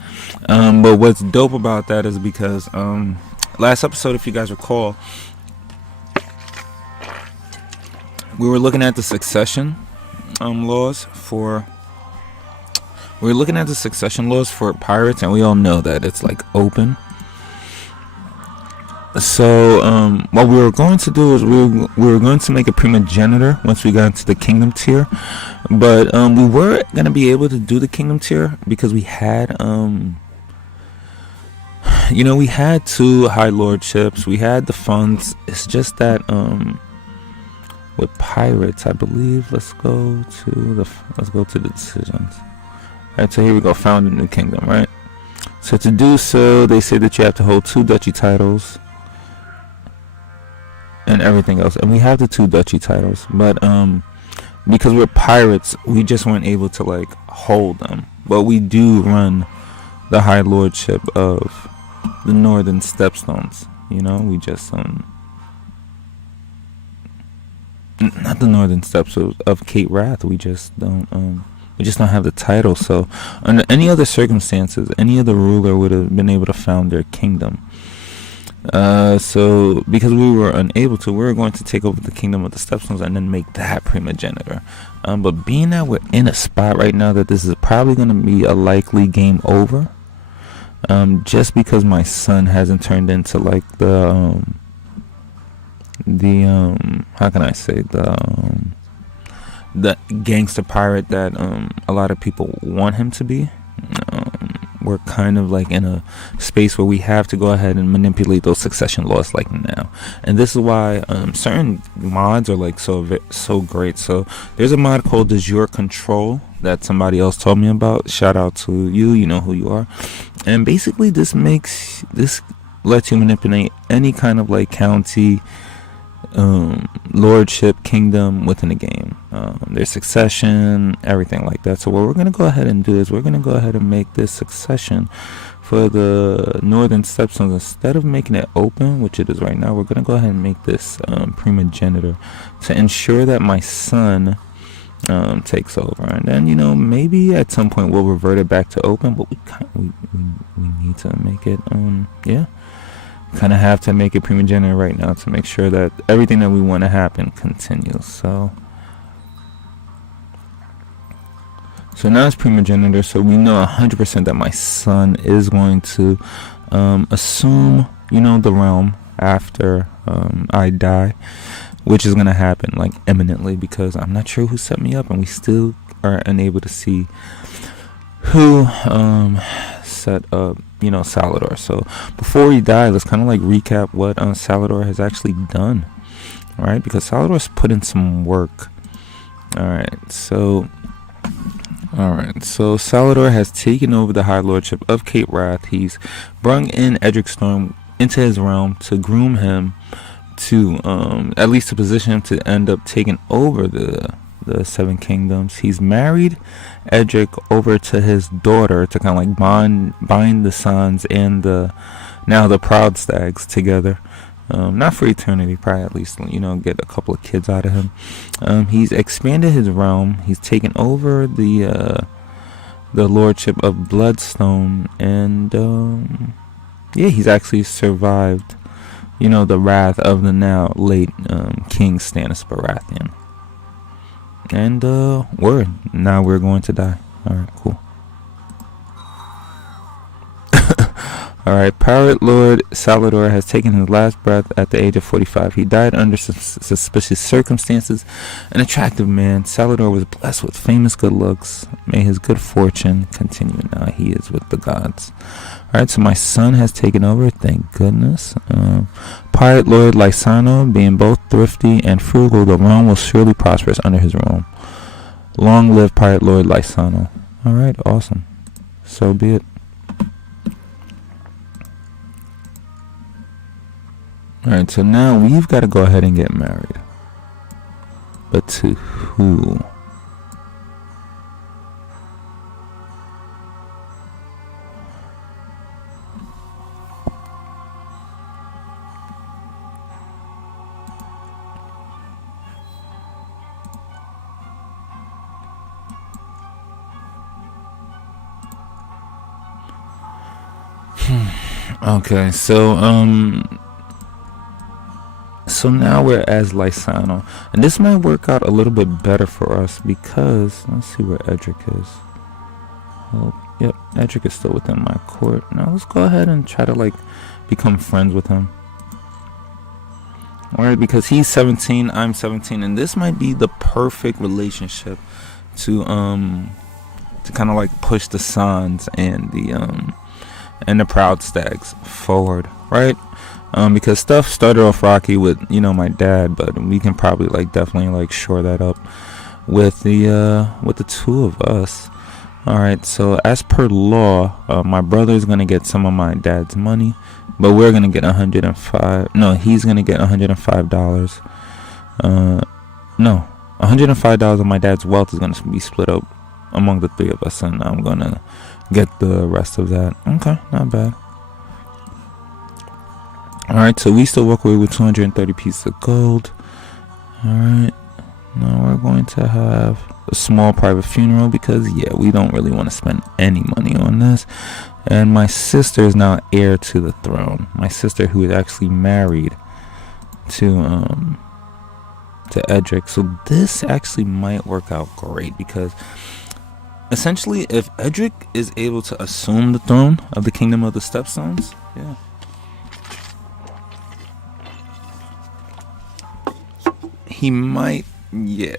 But what's dope about that is because last episode, if you guys recall, we were looking at the succession laws for pirates, and we all know that it's like open. So what we were going to do is we were going to make a primogenitor once we got into the kingdom tier, but we were going to be able to do the kingdom tier because we had we had 2 high lordships, we had the funds. It's just that with pirates, I believe, let's go to the decisions. Alright, so here we go, found a new kingdom, right? So to do so, they say that you have to hold 2 duchy titles and everything else, and we have the 2 duchy titles, but because we're pirates, we just weren't able to like hold them. But we do run the High Lordship of the Northern Stepstones. You know, we just not the Northern Steps of Cape Wrath. We just don't have the title. So under any other circumstances, any other ruler would have been able to found their kingdom. So because we were unable to, we were going to take over the kingdom of the Stepstones and then make that primogenitor. But being that we're in a spot right now that this is probably going to be a likely game over, just because my son hasn't turned into like the how can I say, the gangster pirate that a lot of people want him to be. We're kind of like in a space where we have to go ahead and manipulate those succession laws like now, and this is why certain mods are like so great. So there's a mod called De Jure Control that somebody else told me about. Shout out to you, you know who you are. And basically this lets you manipulate any kind of like county, lordship, kingdom within the game. There's succession, everything like that. So what we're going to go ahead and do is we're going to go ahead and make this succession for the Northern Stepstones. Instead of making it open, which it is right now, we're going to go ahead and make this primogenitor to ensure that my son takes over. And then, you know, maybe at some point we'll revert it back to open, but we need to make it kind of have to make it primogenitor right now to make sure that everything that we want to happen continues. So now it's primogenitor, so we know 100% that my son is going to assume, you know, the realm after I die, which is going to happen like imminently, because I'm not sure who set me up, and we still are unable to see who set up, you know, Salvador. So before we die, let's kind of like recap what Salvador has actually done. All right, because Salvador's put in some work. All right, so Salvador has taken over the High Lordship of Cape Wrath. He's brung in Edric Storm into his realm to groom him to at least to position him to end up taking over the Seven Kingdoms. He's married Edric over to his daughter to kind of like bind the Sons and the Proud Stags together. Not for eternity, probably at least, you know, get a couple of kids out of him. He's expanded his realm. He's taken over the lordship of Bloodstone, and he's actually survived, you know, the wrath of the now late King Stannis Baratheon. And now we're going to die. Alright, cool. Alright, Pirate Lord Salvador has taken his last breath at the age of 45. He died under suspicious circumstances. An attractive man, Salvador was blessed with famous good looks. May his good fortune continue. Now he is with the gods. Alright, so my son has taken over, thank goodness. Pirate Lord Lysano, being both thrifty and frugal, the realm will surely prosper under his rule. Long live Pirate Lord Lysano. Alright, awesome. So be it. Alright, so now we've got to go ahead and get married. But to who? Okay, so now we're as Lysano, and this might work out a little bit better for us because let's see where Edric is. Oh, yep, Edric is still within my court. Now let's go ahead and try to like become friends with him. Alright, because he's 17, I'm 17, and this might be the perfect relationship to kind of like push the Sons and the Proud Stags forward, right? Because stuff started off rocky with, you know, my dad, but we can probably like definitely like shore that up with the two of us. All right, so as per law, my brother is gonna get some of my dad's money, but we're gonna get $105. No, he's gonna get $105. No, $105 of my dad's wealth is going to be split up among the three of us, and I'm going to get the rest of that. Okay, not bad. Alright, so we still walk away with 230 pieces of gold. Alright, now we're going to have a small private funeral because, yeah, we don't really want to spend any money on this. And my sister is now heir to the throne. My sister, who is actually married to Edric. So this actually might work out great because essentially if Edric is able to assume the throne of the Kingdom of the Stepstones, yeah, he might, to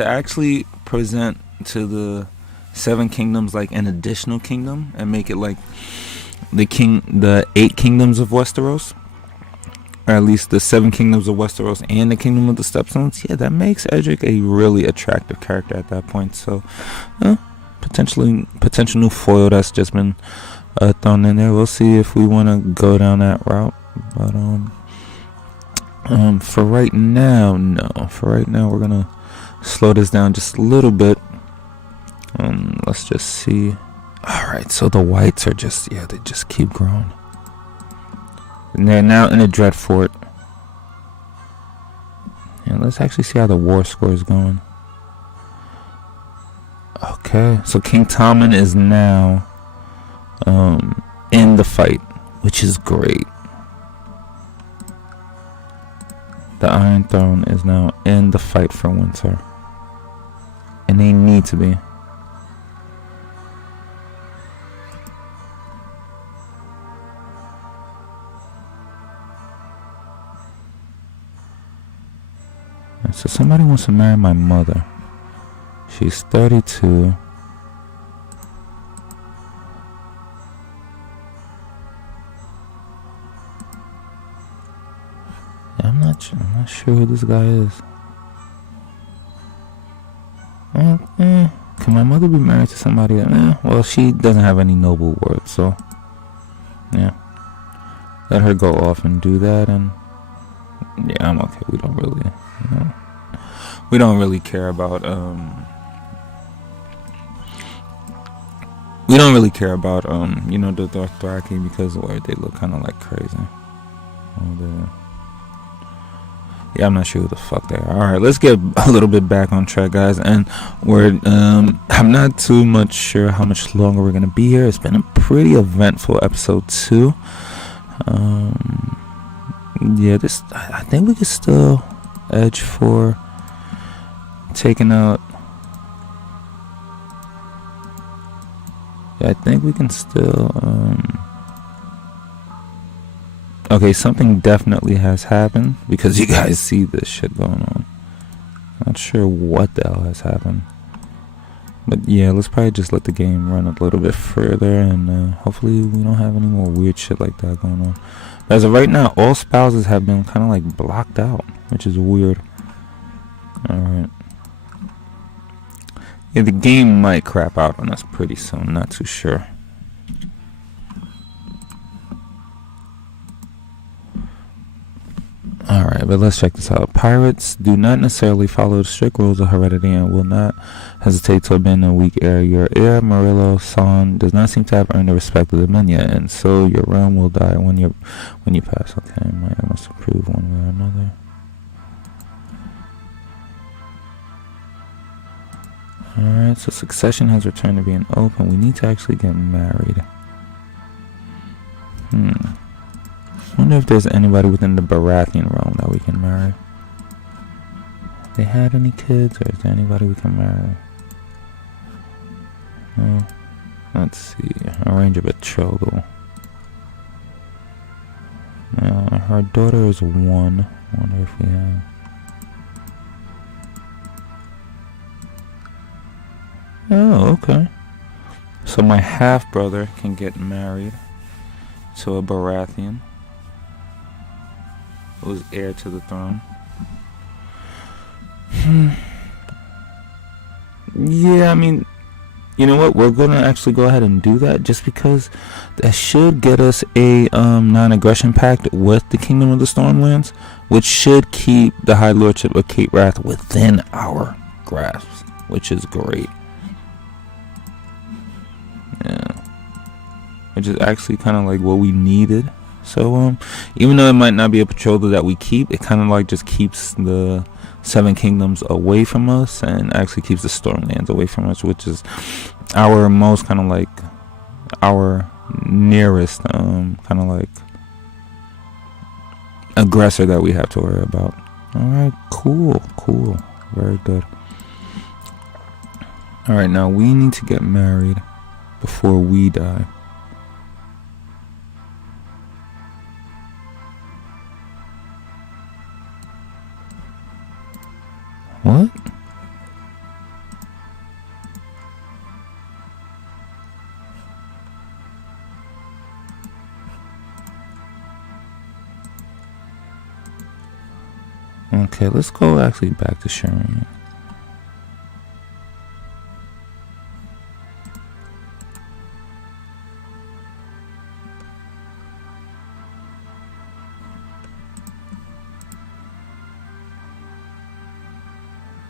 actually present to the seven kingdoms like an additional kingdom and make it like the 8 kingdoms of Westeros, or at least the 7 kingdoms of Westeros and the Kingdom of the Stepstones. Yeah, that makes Edric a really attractive character at that point. So potential new foil that's just been thrown in there. We'll see if we want to go down that route, but for right now, no. For right now, we're gonna slow this down just a little bit. Let's just see. Alright, so the whites are just, they just keep growing. And they're now in a Dread Fort. And let's actually see how the war score is going. Okay, so King Tommen is now in the fight, which is great. The Iron Throne is now in the fight for Winter. And they need to be. So somebody wants to marry my mother. She's 32. I'm not sure who this guy is. Can my mother be married to somebody? Well, she doesn't have any noble words, so yeah. Let her go off and do that, and yeah, I'm okay. We don't really care about the Dothraki because they look kind of like crazy. Yeah, I'm not sure who the fuck they are. Alright, let's get a little bit back on track, guys. And I'm not too much sure how much longer we're going to be here. It's been a pretty eventful episode 2. I think we could still edge for taking out. I think we can still okay, something definitely has happened because you guys see this shit going on. Not sure what the hell has happened, but yeah, let's probably just let the game run a little bit further, and hopefully we don't have any more weird shit like that going on. But as of right now, all spouses have been kind of like blocked out, which is weird. Alright. Yeah, the game might crap out on us pretty soon, not too sure. Alright, but let's check this out. Pirates do not necessarily follow the strict rules of heredity and will not hesitate to abandon a weak heir. Your heir, Murillo San, does not seem to have earned the respect of the men yet, and so your realm will die when you pass. Okay, I must approve one way or another. Alright, so succession has returned to being open. We need to actually get married. Wonder if there's anybody within the Baratheon realm that we can marry. Have they had any kids, or is there anybody we can marry? No. Let's see. Arrange a betrothal. Her daughter is 1. Wonder if we have. Oh, okay. So my half brother can get married to a Baratheon who's heir to the throne. Yeah, I mean, You know what? We're gonna actually go ahead and do that, just because that should get us a non-aggression pact with the Kingdom of the Stormlands, which should keep the High Lordship of Cape Wrath within our grasp, which is great. Yeah, which is actually kind of like what we needed. So even though it might not be a patroller that we keep, it kind of like just keeps the Seven Kingdoms away from us and actually keeps the Stormlands away from us, which is our most kind of like our nearest kind of like aggressor that we have to worry about. All right, cool, very good. All right, now we need to get married before we die. What? Okay, let's go actually back to sharing.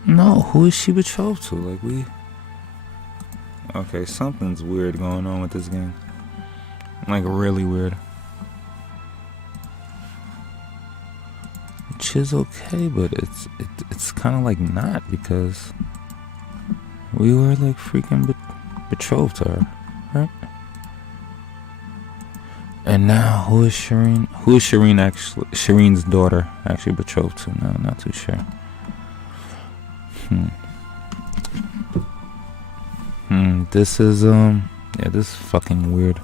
No, who is she betrothed to? Like, we... Okay, something's weird going on with this game. Like, really weird. Which is okay, but it's kind of like not, because we were like freaking betrothed to her, right? And now, who is Shireen? Who is Shireen actually? Shireen's daughter actually betrothed to? No, not too sure. This is yeah, this is fucking weird.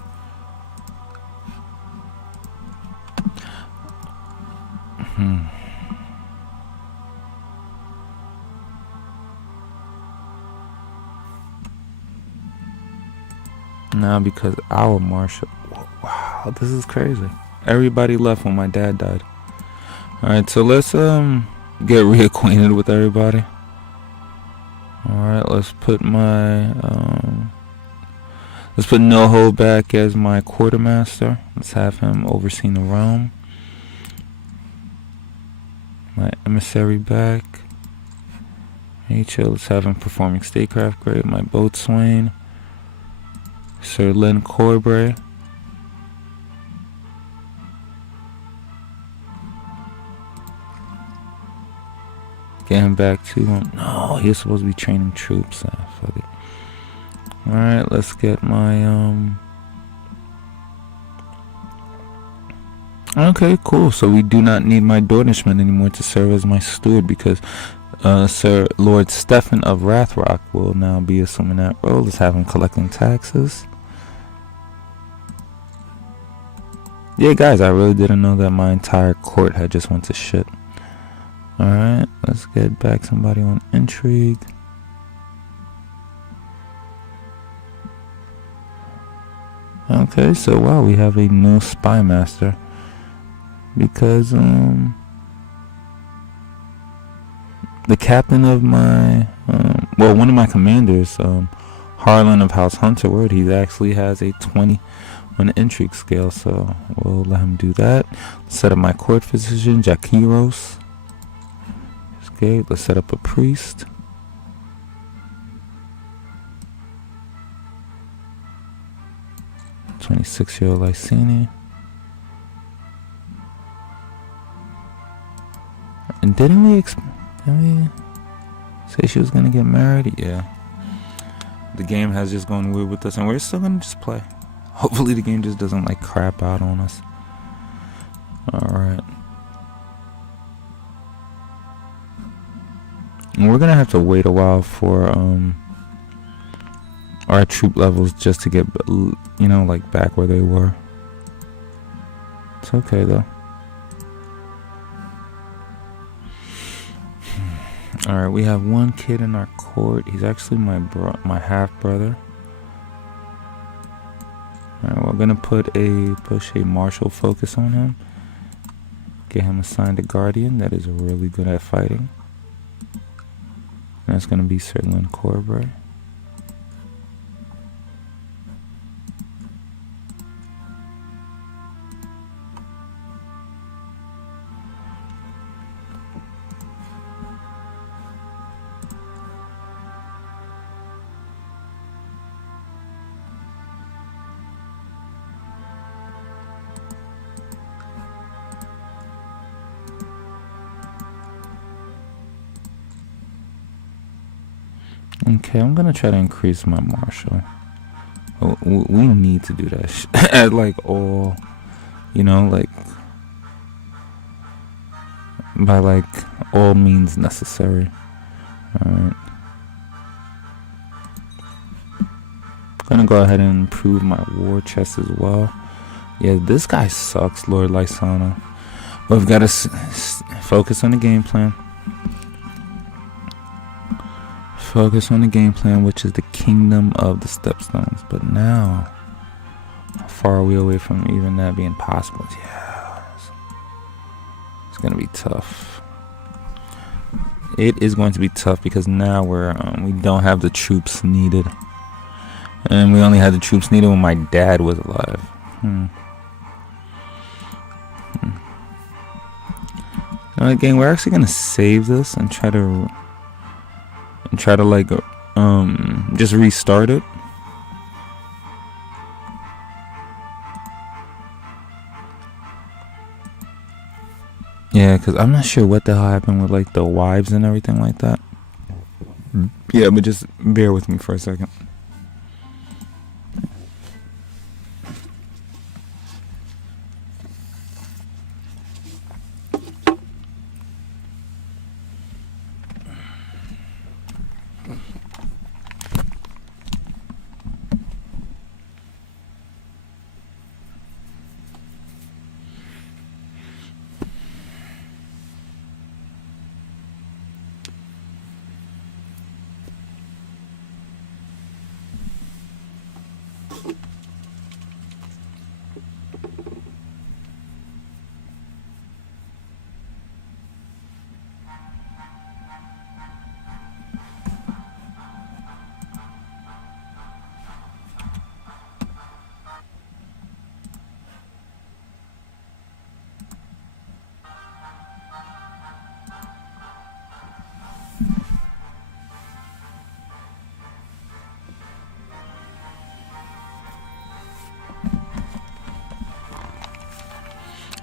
Now, because our marshal, wow, this is crazy. Everybody left when my dad died. All right, so let's get reacquainted with everybody. Alright, let's put my let's put Noho back as my quartermaster. Let's have him overseeing the realm. My emissary back. Rachel, let's have him performing statecraft grade. My boatswain, Sir Len Corbray. Get him back to him. No, he's supposed to be training troops. Fuck it. Alright, let's get my okay, cool. So we do not need my Dornishman anymore to serve as my steward, because Sir Lord Stefan of Rathrock will now be assuming that role. Let's have him collecting taxes. Yeah, guys, I really didn't know that my entire court had just went to shit. Alright, let's get back somebody on intrigue. Okay, so wow, we have a new spy master. Because the captain of my well, one of my commanders, Harlan of House Hunterward, he actually has a 20 on the intrigue scale, so we'll let him do that. Set up my court physician, Jaquiros. Okay, let's set up a priest. "26-year-old Lysini." And didn't we say she was gonna get married? Yeah. The game has just gone weird with us, and we're still gonna just play. Hopefully the game just doesn't like crap out on us. Alright. And we're gonna have to wait a while for our troop levels just to get, you know, like back where they were. It's okay though. Alright, we have one kid in our court. He's actually my half brother. Alright, we're gonna push a martial focus on him. Get him assigned a guardian that is really good at fighting. And that's gonna be Sir Len Corbray. Okay, I'm gonna try to increase my martial. Oh, we need to do that at like all, you know, like by like all means necessary. Alright. Gonna go ahead and improve my war chest as well. Yeah, this guy sucks, Lord Lysana. But we've got to focus on the game plan. Focus on the game plan, which is the kingdom of the stepstones. But now, how far are we away from even that being possible? Yeah, it's gonna be tough. It is going to be tough because now we don't have the troops needed, and we only had the troops needed when my dad was alive. Again, we're actually gonna save this and try to like just restart it. Yeah, because I'm not sure what the hell happened with like the wives and everything like that. Yeah, but just bear with me for a second.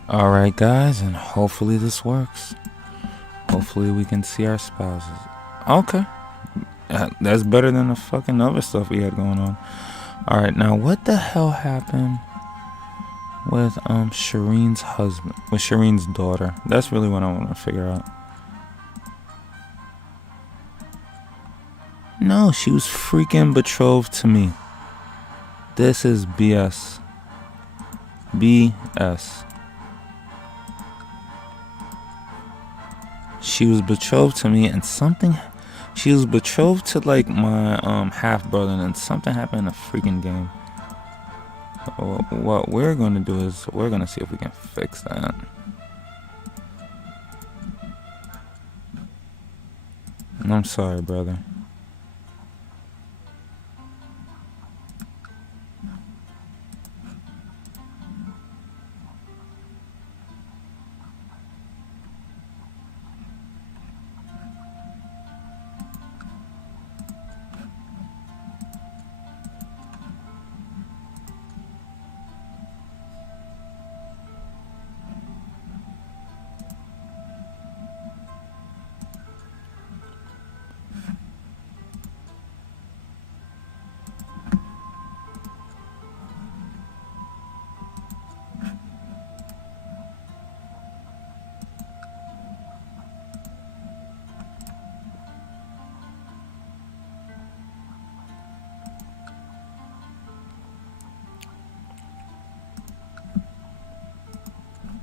Alright guys, and hopefully this works. Hopefully we can see our spouses. Okay. That's better than the fucking other stuff we had going on. Alright, now what the hell happened with Shireen's husband, with Shireen's daughter? That's really what I want to figure out. No, she was freaking betrothed to me. This is BS. BS. She was betrothed to me, and she was betrothed to like my half brother, and then something happened in the freaking game. So what we're gonna do is we're gonna see if we can fix that. And I'm sorry, brother.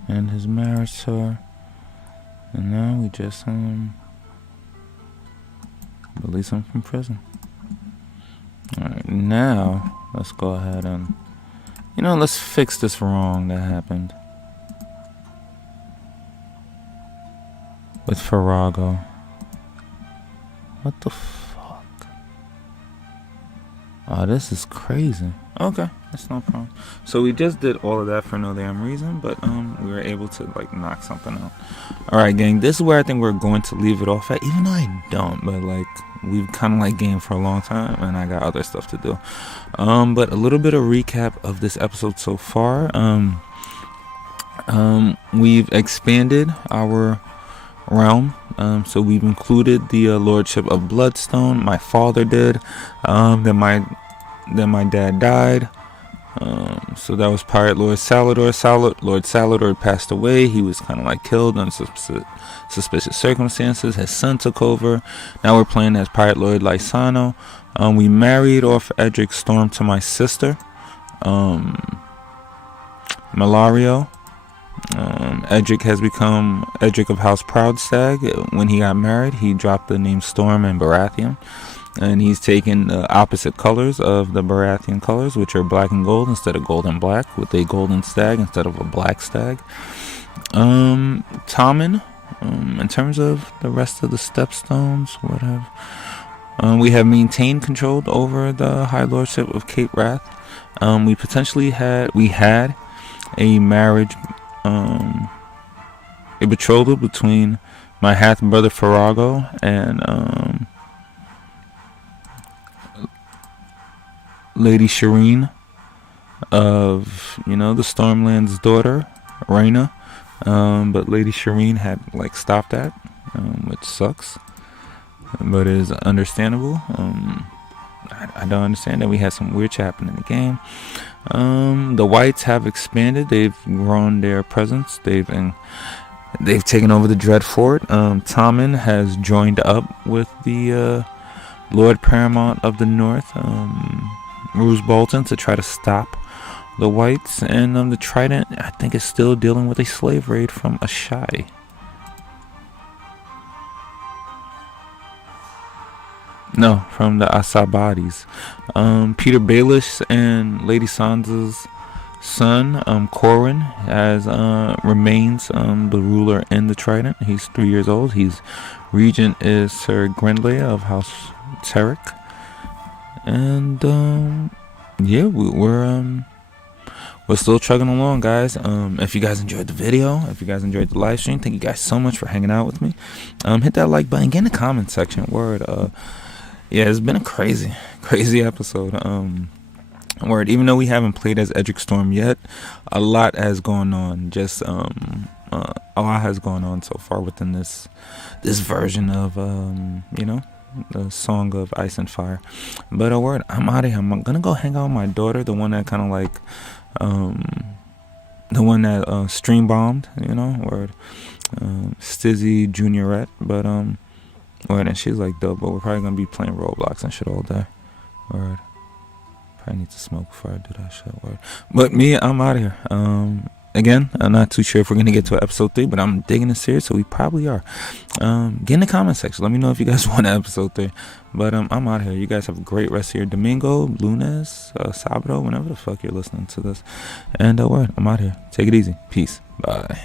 And his marriage to her, and now we just release him from prison. Alright, now let's go ahead and let's fix this wrong that happened with Farrago. What the fuck? Oh, this is crazy. Okay, that's no problem. So we just did all of that for no damn reason, but we were able to like knock something out. Alright gang, this is where I think we're going to leave it off at, even though I don't, but like we've kind of like gamed for a long time and I got other stuff to do. But a little bit of recap of this episode so far. We've expanded our realm So we've included the lordship of Bloodstone. My father did. Then my dad died. So that was Pirate Lord Salador. Lord Salador passed away. He was kind of like killed under suspicious circumstances. His son took over. Now we're playing as Pirate Lord Lysano. We married off Edric Storm to my sister, Malario. Edric has become Edric of House Proudstag. When he got married, he dropped the name Storm and Baratheon. And he's taken the opposite colors of the Baratheon colors, which are black and gold instead of gold and black, with a golden stag instead of a black stag. Tommen, in terms of the rest of the stepstones, we have maintained control over the High Lordship of Cape Wrath. We had a marriage, a betrothal between my half brother Farago and Lady Shireen of, the Stormland's daughter, Rhaena. But Lady Shireen had stopped that, which sucks, but is understandable. I don't understand that. We had some weird shit happen in the game. The Whites have expanded. They've grown their presence. They've taken over the Dread Fort. Tommen has joined up with the Lord Paramount of the North, Roose Bolton, to try to stop the Whites. And the Trident, I think, is still dealing with a slave raid from Ashai. No, from the Asabadis. Peter Baelish and Lady Sansa's son, Corwin, remains the ruler in the Trident. He's 3 years old. Regent is Sir Grendley of House Tarek. And yeah, we're still chugging along, guys. If you guys enjoyed the video, if you guys enjoyed the live stream, thank you guys so much for hanging out with me. Hit that like button, get in the comment section. Yeah, it's been a crazy episode. Even though we haven't played as Edric Storm yet, a lot has gone on. A lot has gone on so far within this version of the Song of Ice and Fire. But I'm out of here. I'm gonna go hang out with my daughter, the one that kind of the one that stream bombed, Stizzy Juniorette. But and she's dope. But we're probably gonna be playing Roblox and shit all day. Probably need to smoke before I do that shit. But me, I'm out of here. Again, I'm not too sure if we're going to get to episode 3, but I'm digging this series, so we probably are. Get in the comment section. Let me know if you guys want episode 3. But I'm out of here. You guys have a great rest of your Domingo, Lunes, Sabado, whenever the fuck you're listening to this. And I'm out of here. Take it easy. Peace. Bye.